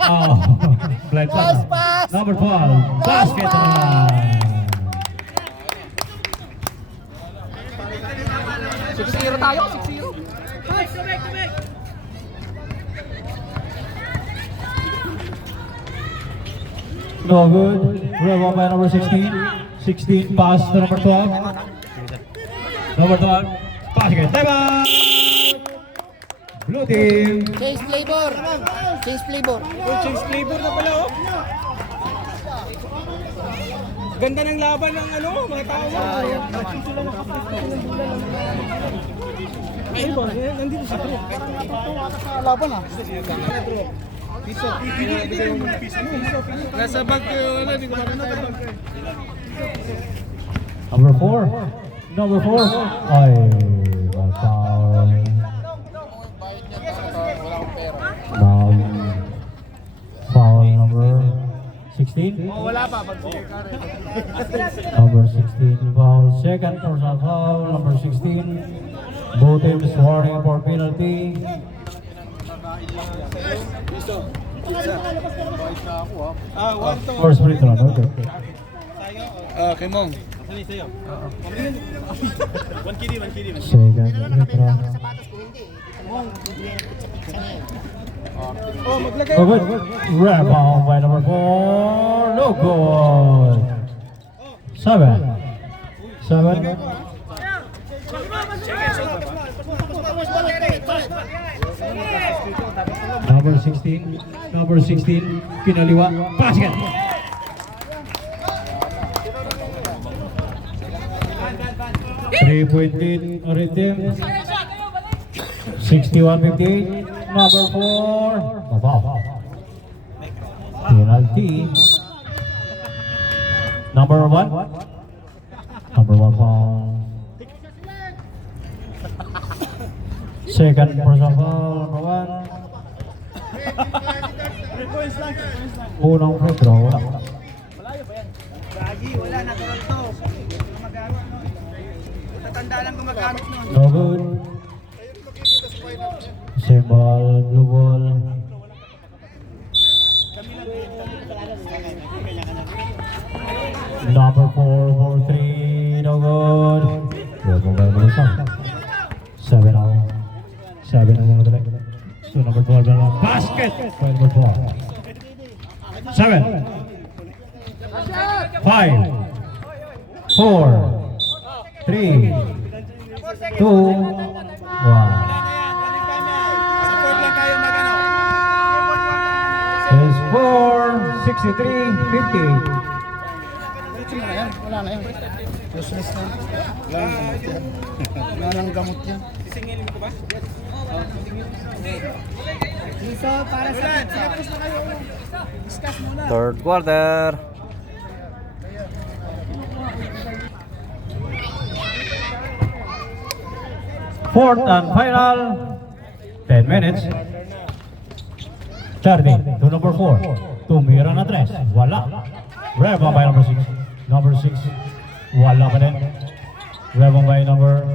Oh, flag Nice shot. pass! Number 12. Basket na naman. 6-0 tayo, 6-0. No good. Rebound by number 16. 16 pass to number 12. Number 12. Basket. Time. Blue team. Chase flavor! Chase flavor! Change flavor na pala oh. Ganda ng laban ng ano, mga tao mo. Ay ba, nandito si Drew. Laban ah! Nasa bag ko yung ano, hindi ko makita. Number 4. Number 4. Ay, foul. Now, foul number 16. Wala pa, pag Number 16 fouls. second personal foul, number 16. Both teams warning for penalty. First free throw, okay. Kay Mong. One kitty. Second free throw. Oh, maglagay. Oh, good. Rebound by number 4. No good. 7. Number 16, kinaliwa, basket. Three-point lead, Orange team. 61-58. Number 4, mabaw. Penalty. Number 1 foul. Second personal foul, number 1. Unang free throw, wala. Gagi, wala na Toronto. Gumagamit nun. Tatanda lang gumagamit nun. No good. Same ball, blue ball. Number 4, 4-3, no good. Rebong by number 7 out. 7 ang mga dala. So number 12 na lang. Basket by number 12. 7, 5, 4, 3, 2, 1. Support lang kayo mag-ano. Is 4, 63, 58. Wala na yan. Useless na. Wala nang gamot yan. Sisingilin ko ba? So, para sa pizza. Discuss muna. Third quarter. Fourth and final. 10 minutes. 30 to number 4. Tumira na 3. Wala. Rebound by number 6. Number 6. Wala pa din. Rebound by number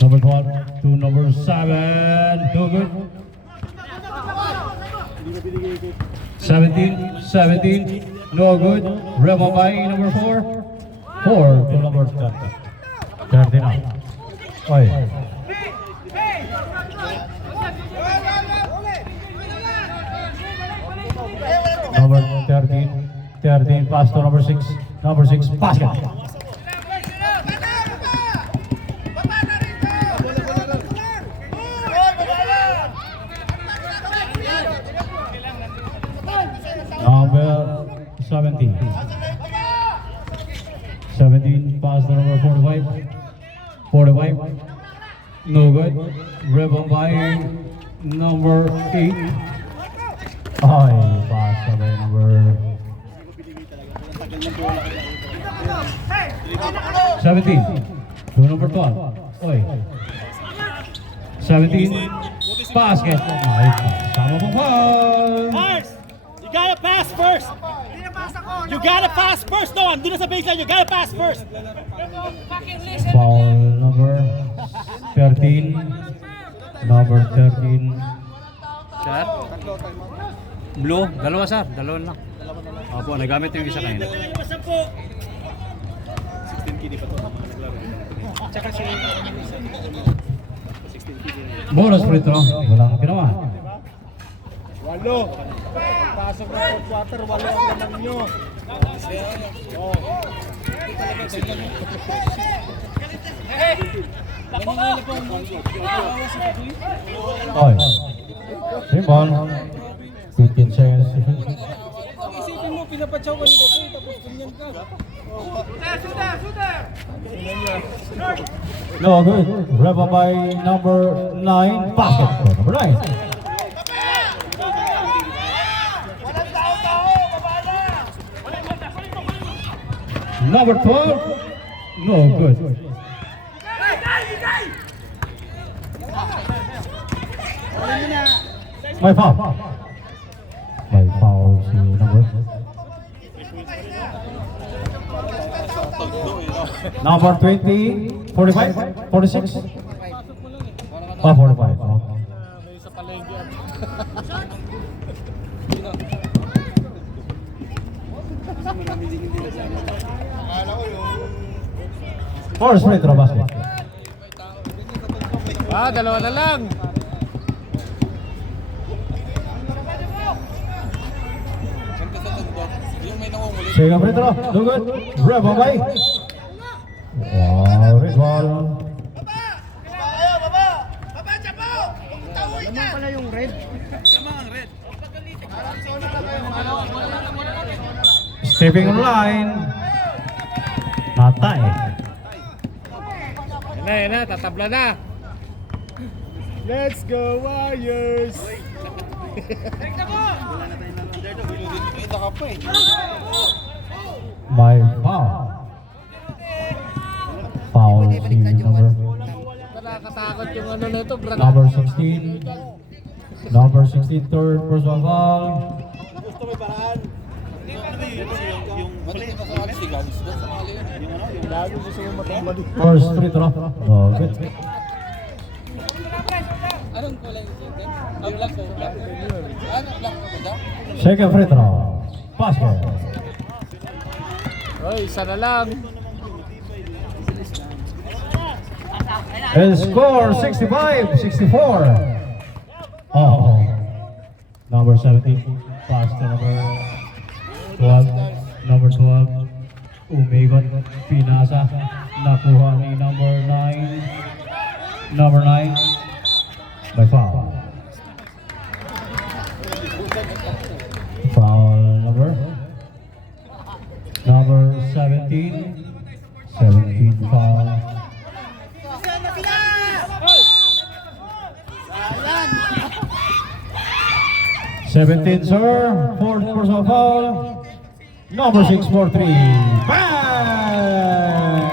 12 to number 7. Too good. 17. No good. Rebound by number 4. 4 to number 30. 30 now. Oy. Number 13 pass to number 6. Number 6 basket. Number 17 pass to number 45. No good. Rebound by number 8. Ay, pass by number 17 to number 12. Oy. 17 basket. Ay, sama pong foul. First! You gotta pass first! You gotta pass first! No, andun na sa baseline. You gotta pass first! Foul number 13. Number 13. Sir? Blue? Dalawa sir, dalawa lang. Opo, nagamit yung isa kanina. Bonus free throw. Walang ginawa. Walo. Pasok na fourth quarter, walo ang laman nyo. Oy. Same ball. 15 seconds. Isipin mo, pinapatsaw ka ni Godoy, tapos ganyan ka. No good. Rebound by number 9. Basket for number 9. Number 12. No good. May foul. May foul si number Number 20, 45, 46? Oh, 45. Okay. May isa palengke at Force free throw basket. dalawa na lang. Second free throw. No good. Rebel by. Wow, red ball. Stepping on line. Natay. Yan na, tatabla na. Let's go Warriors! By foul. Foul si Nakakatakot yung ano nito, number 16. Number 16, third personal foul. First free throw. Oh, good. Second free throw. Basket. Oy, isa na lang. And score 65-64. Oh, number 17 pass to number 12. Number 12 umigot, pinasa, nakuha ni number 9. Number 9 by foul. Foul number 17. 17 foul. Seventeen, sir. Fourth personal foul. Number 6 for 3. Bang!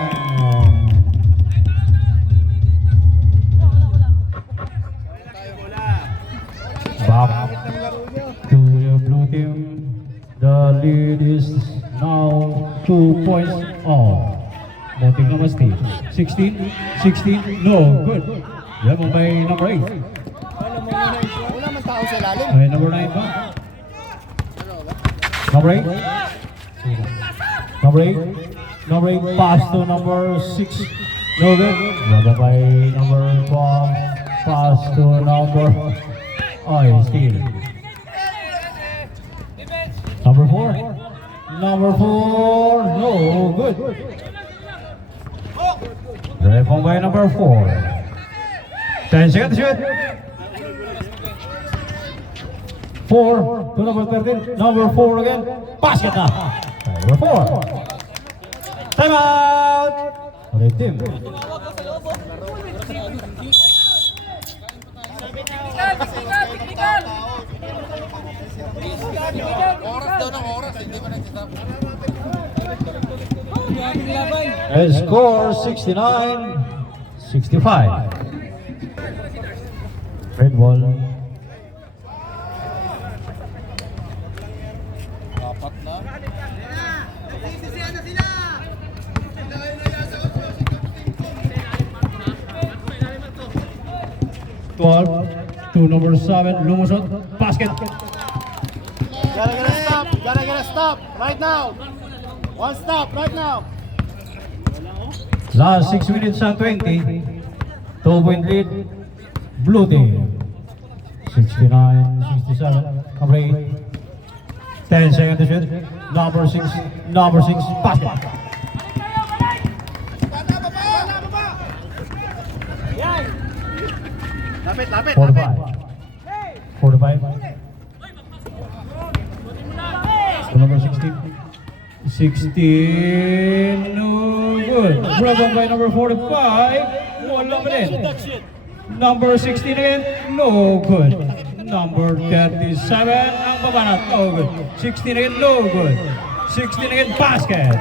Back to the blue team. The lead is now 2 points off. Moting naman Steve. 16, no good. Yan mo may number 8. Wala man tao sa lalim. May number 9 ba? Number 8? Number 8? Number 8 pass to number 6. No good. Wala by number 12. Pass to number... Ay, steal. Number 4. Number 4. No good. Rebound by number 4. 10 seconds to shoot. 4 to number 13. Number 4 again. Basket na. Number 4. Time out. Red team. And score 69-65. Red ball. Apat na. 12 to number 7. Lumusot. Basket. Gotta get a stop right now. One stop right now. Last 6 minutes and 20. 2-point lead. Blue team. 69-67. Number 8. 10 seconds to shoot. Number 6. Number 6. Basket. Lapit. 45. 45. To number 16. 16. No good. Rebound by number 45. Wala pa din. Number 16 again. No good. Number 37. Ang babanat. No good. 16 again. No good. 16 again. Basket.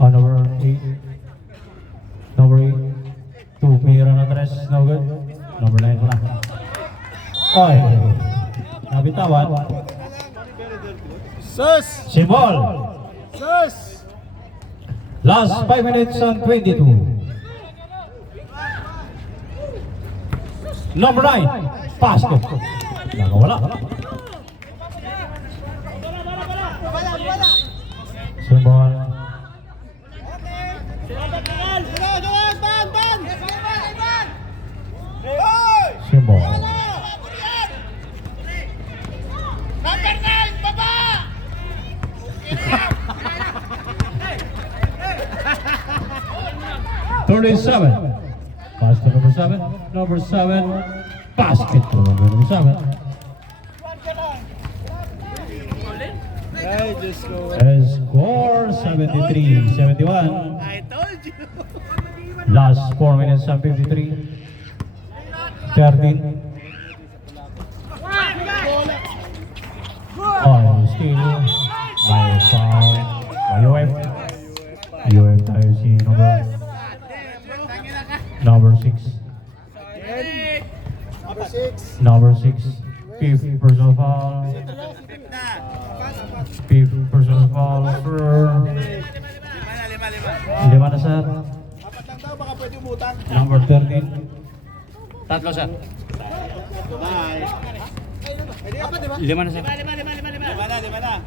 Number 8. Number 8. 2 Tumira na tres, no good. Number 9 pala. Oy, nabitawan. Sus! Simbol. Sus! Last 5 minutes and 22. Number 9, basket. Nakawala. Simbol. Simbol. Number 9, baba! 37. Pass to number 7. Number 7. Basket to number 7. Ay, Diyos ko. Score 73-71. I told you. Last 4 minutes and 53. 13. Oh, still by foul. By UF. UF tayo si number 6. Number 6. Fifth personal foul. Fifth personal foul for lima na sir. Apat lang daw, baka pwede umutang. Number 13. Tatlo, sir. Bye. Lima na, sir. Lima na.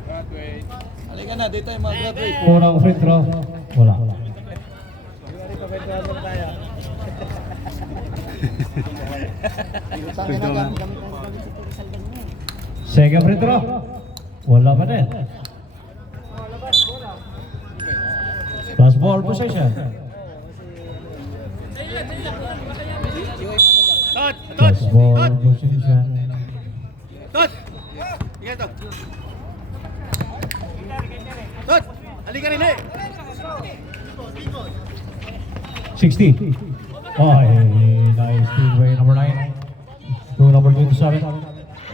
Halika na, dito yung mga graduate. Unang free throw. Wala. Second free throw. Wala pa din. Last ball possession. Last ball possession. Tot! Tingnan to. Tot! Halika rin eh! 60. Oh, nice steal by number 9. To number 27.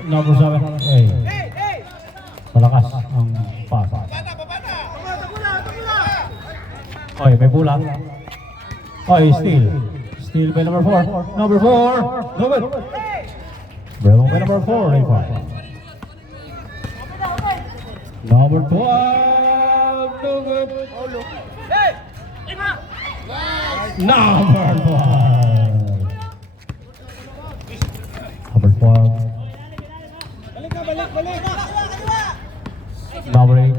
Number 7. Hey. Malakas ang pass. Oy, may bulang. Oy, steal. Steal by number 4. Number 4. No good. Bravo by number 4. Number 12. No good. Number 12. Number 12. Number 8.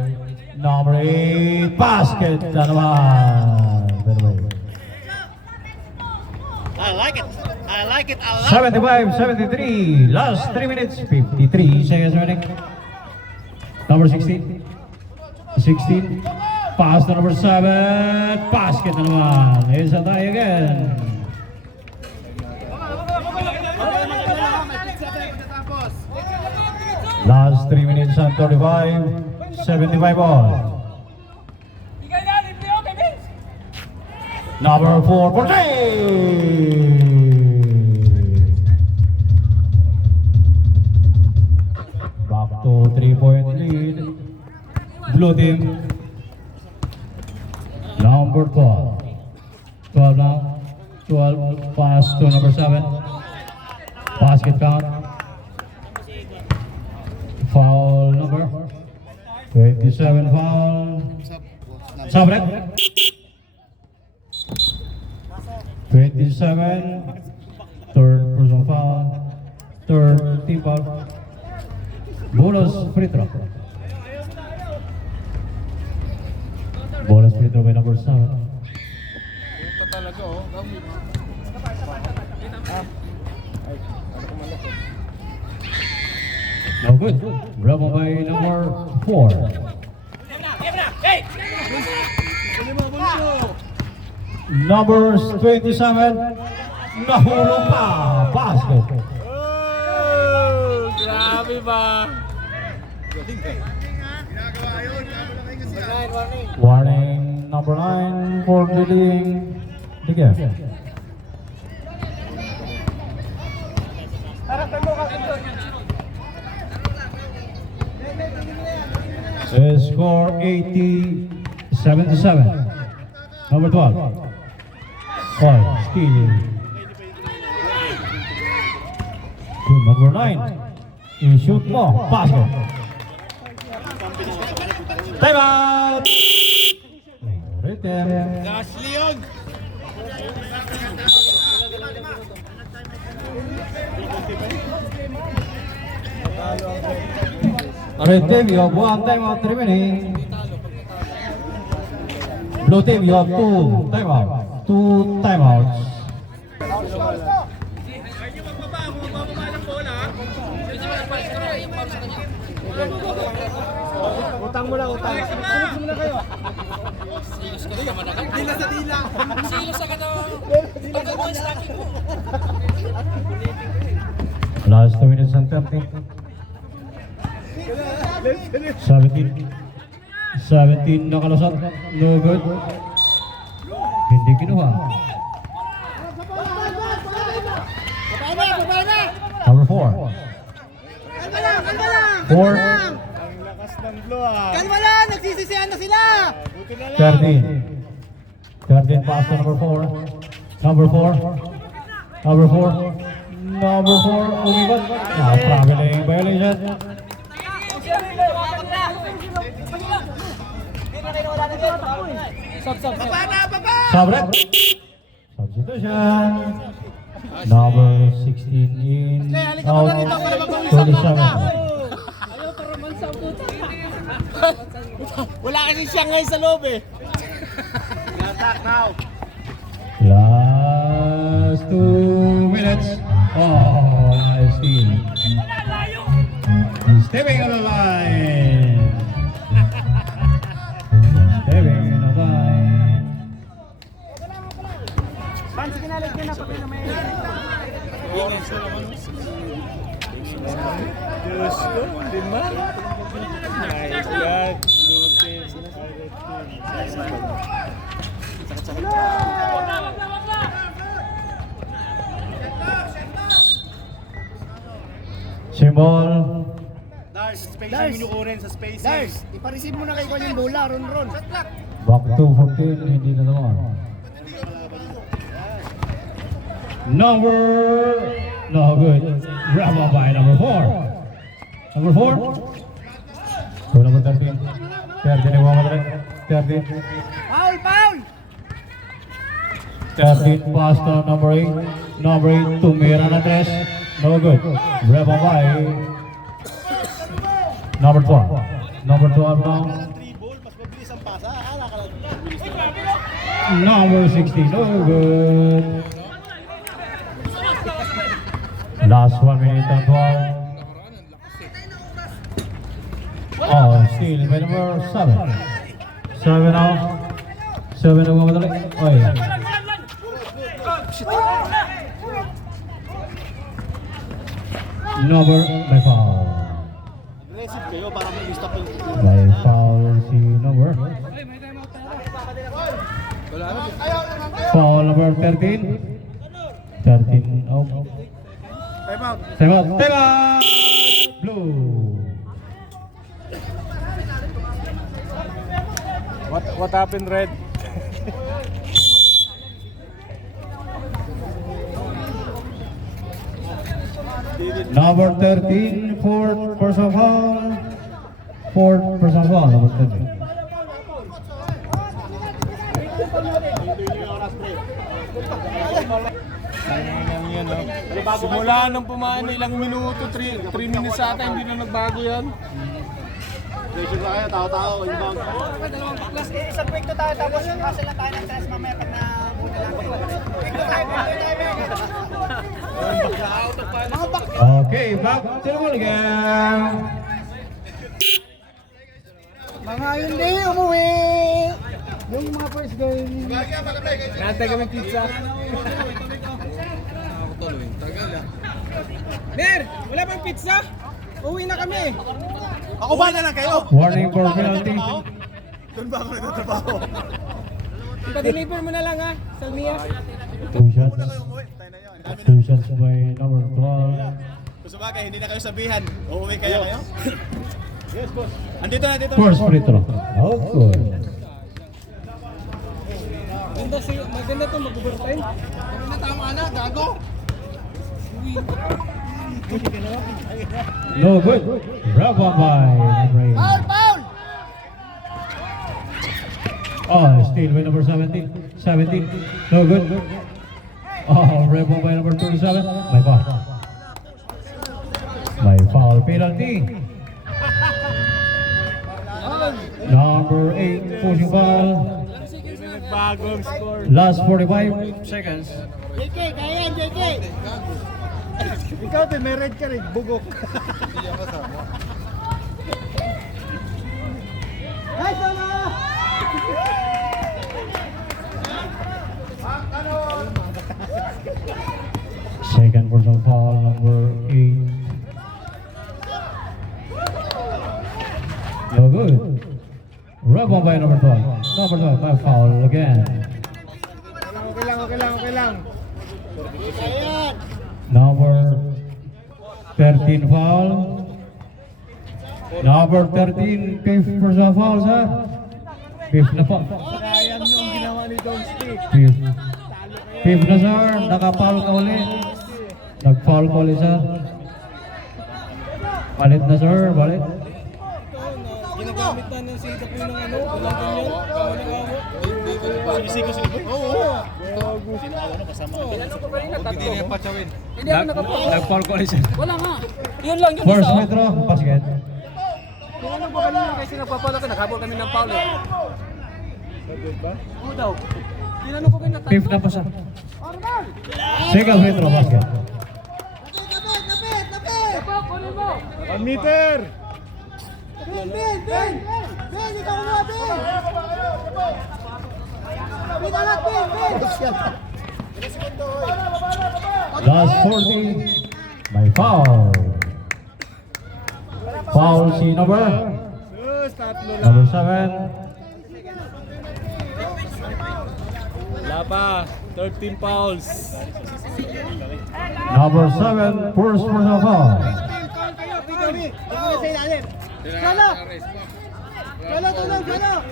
Number 8. Basket na naman. I like it. I like it a lot. 75-73. Last 3 minutes. 53 seconds remaining. Number 16. 16. Pass to number 7. Basket na naman. Here's a tie again. Last 3 minutes and 35. 75 all. Number 4 for 3. Back to 3-point lead. Blue team. Number 12. 12 now. 12 pass to number 7. Basket count. Foul number 27 foul. Sabrek. 27. Third personal foul. Third team foul. Bonus free throw. Bonus free throw by number 7. Ito talaga, oh. No good. Bravo by number 4. Numbers 27. Nahulog pa. Basket. Oh, grabe ba? Warning number 9 for leading the game. Score 80-77. Number 12. Oh, steal. number 9. I-shoot mo. Basket. Time out! Rhythm. Gas Leon! Red team, you have 1 timeout remaining. Blue team, you have 2 timeouts. 2 timeouts. Utang mo lang, utang. Sunod muna kayo. Dila sa dila. Silos sa kato. Last 2 minutes and 30. 17 nakalusot. No good. Hindi kinuha. Number 4. 4. Lakas ng blow ah. Kalma lang, nagsisisihan na sila. Buti na lang. 13 pass to number 4. Number 4. Number 4. Number 4. Umibat. Traveling violation. Sabret. Substitution. Number 16 in. Out. 27. Wala kasi siya ngayon sa loob eh. Attack now. Last 2 minutes. Oh, nice steal. Stepping on the line. Stepping on the line. Diyos ko, 5. My God, blue team. Symbol. Dars, spacing nyo kunin sa spacing. Lars, ipareceive mo na kay Kwan yung bola, Ron. Back to 14. Hindi na naman. Number. No good. Grab up by number 4. Number 4. So number 13. 13 yung mga 13. Foul! 13 pass to number 8. Number 8 tumira na 3. No good. Grab up by number 12. Number 12 now. Dribble, mas mabilis ang pasa. Akala ka lang mabilis na. Number 16. No good. Last 1 minute and 12. Oh, steal by number 7. 7 now. 7 na mga madali. Oy. Number by foul. Aggressive kayo para mag-stop yung By foul si number. Foul number 13. 13 out. time out. Time out. Time out. Blue. What happened, Red? Number 13, fourth personal foul. Fourth personal foul, number 13. Simula nung pumain na ilang minuto, 3 minutes ata, hindi na nagbago yan. Pressure na kayo, tao-tao, inbound. Isang break to tayo, tapos kasi lang tayo ng stress mamaya pag na muna lang. Okay, back to the ball again. Mga hindi umuwi! Yung mga first game. Nantay kami pizza. Ner, wala bang pizza? Uwi na kami. Ako ba na lang kayo? Warning for penalty. Doon ba ako nagtatrabaho? Ipa-deliver mo na lang ha, Salmia. 2 shots. 2 shots by number 12. Kung sabagay, hindi na kayo sabihan. Uuwi kaya kayo? Yes, boss. Andito na, dito. First free throw. Oh, good. Maganda to, mag-overtime. Ano na tama na, gago? No good. Rebound by number 8. Oh, steal by number 17. 17. No good. Oh, rebound by number 27. My foul. My foul penalty. Number 8 pushing foul. Bagong score. Last 45 seconds. JK, kaya yan, JK. Ikaw din, may red ka rin. Bugok. Ay, sama! Second personal foul, number 8. No good. Rebound by number 12. Number 12, my foul again. Okay lang. Number 13 foul. Number 13, fifth personal foul, sir. Fifth na po. Ayan yung ginawa ni Don't Stick. Fifth. Fifth na, sir. Naka-foul ka ulit. Nag-foul ka ulit, sir. Balit na, sir. Balit. Ginagamit na ng sita po ng ano, walang ganyan. Sisigo sa libay? Oo. Hindi niya patsawin. Nag-foul ko ulit siya. Wala nga. Yun lang yung First isa. metro, basket. Kung ano ba kanina kasi nagpapala ka, naghabol kami ng foul eh. Oo daw. Tinanong ko kayo na Fifth na pa siya. Second metro, basket. kunin mo. 1 meter. Ben! Ikaw na, Ben! Ben, anak, Ben! Last 40, by foul. Foul si number Tatlo lang. number 7. Wala pa. 13 fouls. Number 7, first personal foul. Chalo! Tulong!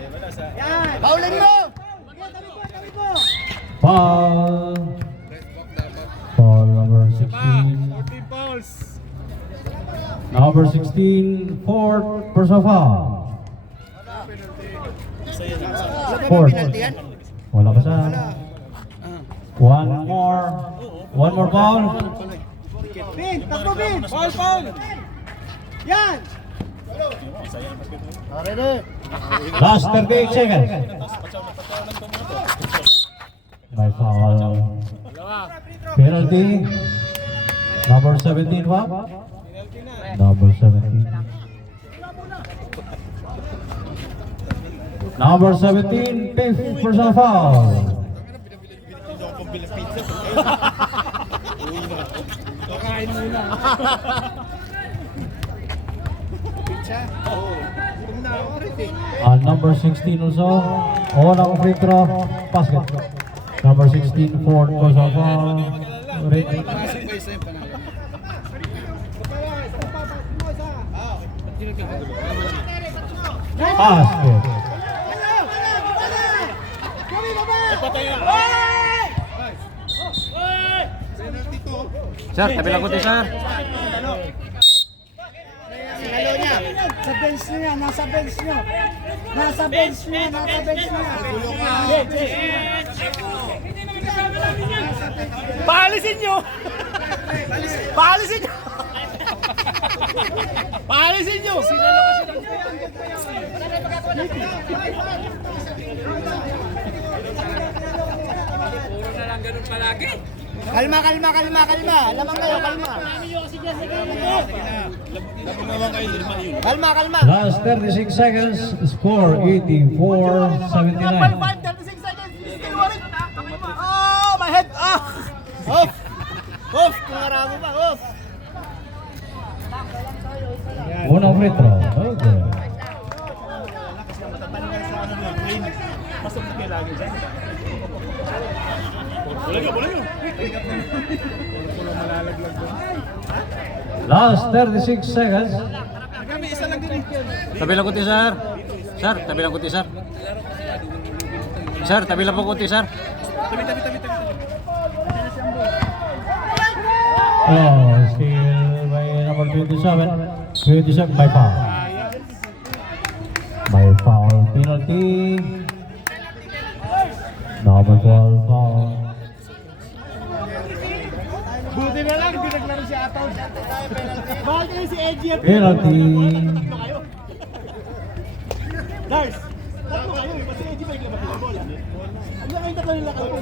Yan! Paulin mo! Tabi po! Foul. Foul number 16. 14 fouls. Number 16, fourth personal foul. Fourth. Wala pa siya. One more foul. Ben! Takbo, Ben! Foul! Yan! Last 38 seconds. By foul. Penalty. Number 17, what? Number 17. Number 17, fifth personal foul. Number 16 also. Number free throw. Basket. Number 16, fourth personal foul. Basket. Sir, tabi lang konti, sir. Sinalo niya. Sa bench niya, nasa bench niya. Paalisin nyo! Paalisin nyo! Paalisin nyo! Kalma. Lamang kayo, kalma. Kalma. Last 36 seconds. Score 84-79. 36 seconds. Oh, my head. Off. Kung aramo pa, off. Unang free throw. Okay. Pasok na kayo lagi dyan. Bola nyo. Malalaglag doon. Last 36 seconds. Tabi lang konti, sir. Sir, tabi lang konti, sir. Sir, tabi lang po konti, sir. Oh, still number 27 by foul. By foul penalty. Number 12 foul. Buti na lang, hindi naglaro si Ataw. Bakit kayo si Edgy? Penalty. Guys, tatlo kayo. Kasi Edgy pa yung labas ng bola. Ang laki yung tatlo nila kayo.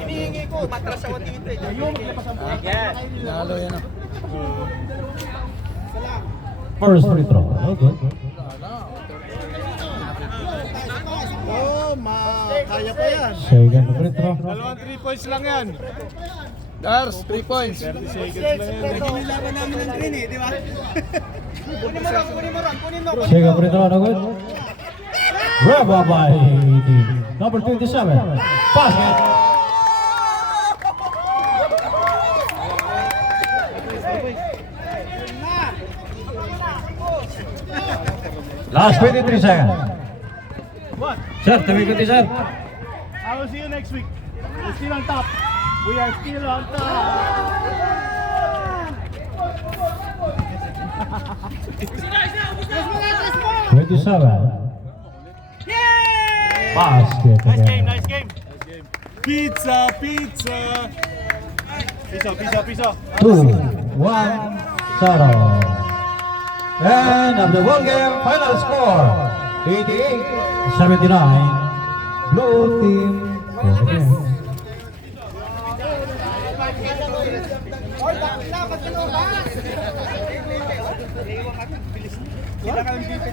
Hinihingi ko, matras ako dito. Ayun, maglapas ang bola. Nalo yan ah. First free throw. Oh, good. Oh, kaya pa yan. Second free throw. Dalawang 3 points lang yan. Dars, 3 points. 30 seconds lang yan. Nilaban namin ng green eh, di ba? Kunin mo ron. Second free throw. No good. Reba by number 27. Basket. Last 23 seconds. What? Sir, tumikuti sir. I will see you next week. We're still on top. We are still on top. 27. Basket again. Nice game. Pizza. Pizza. 2-1 0. And of the ball game, final score 88-79. Blue team. Dapat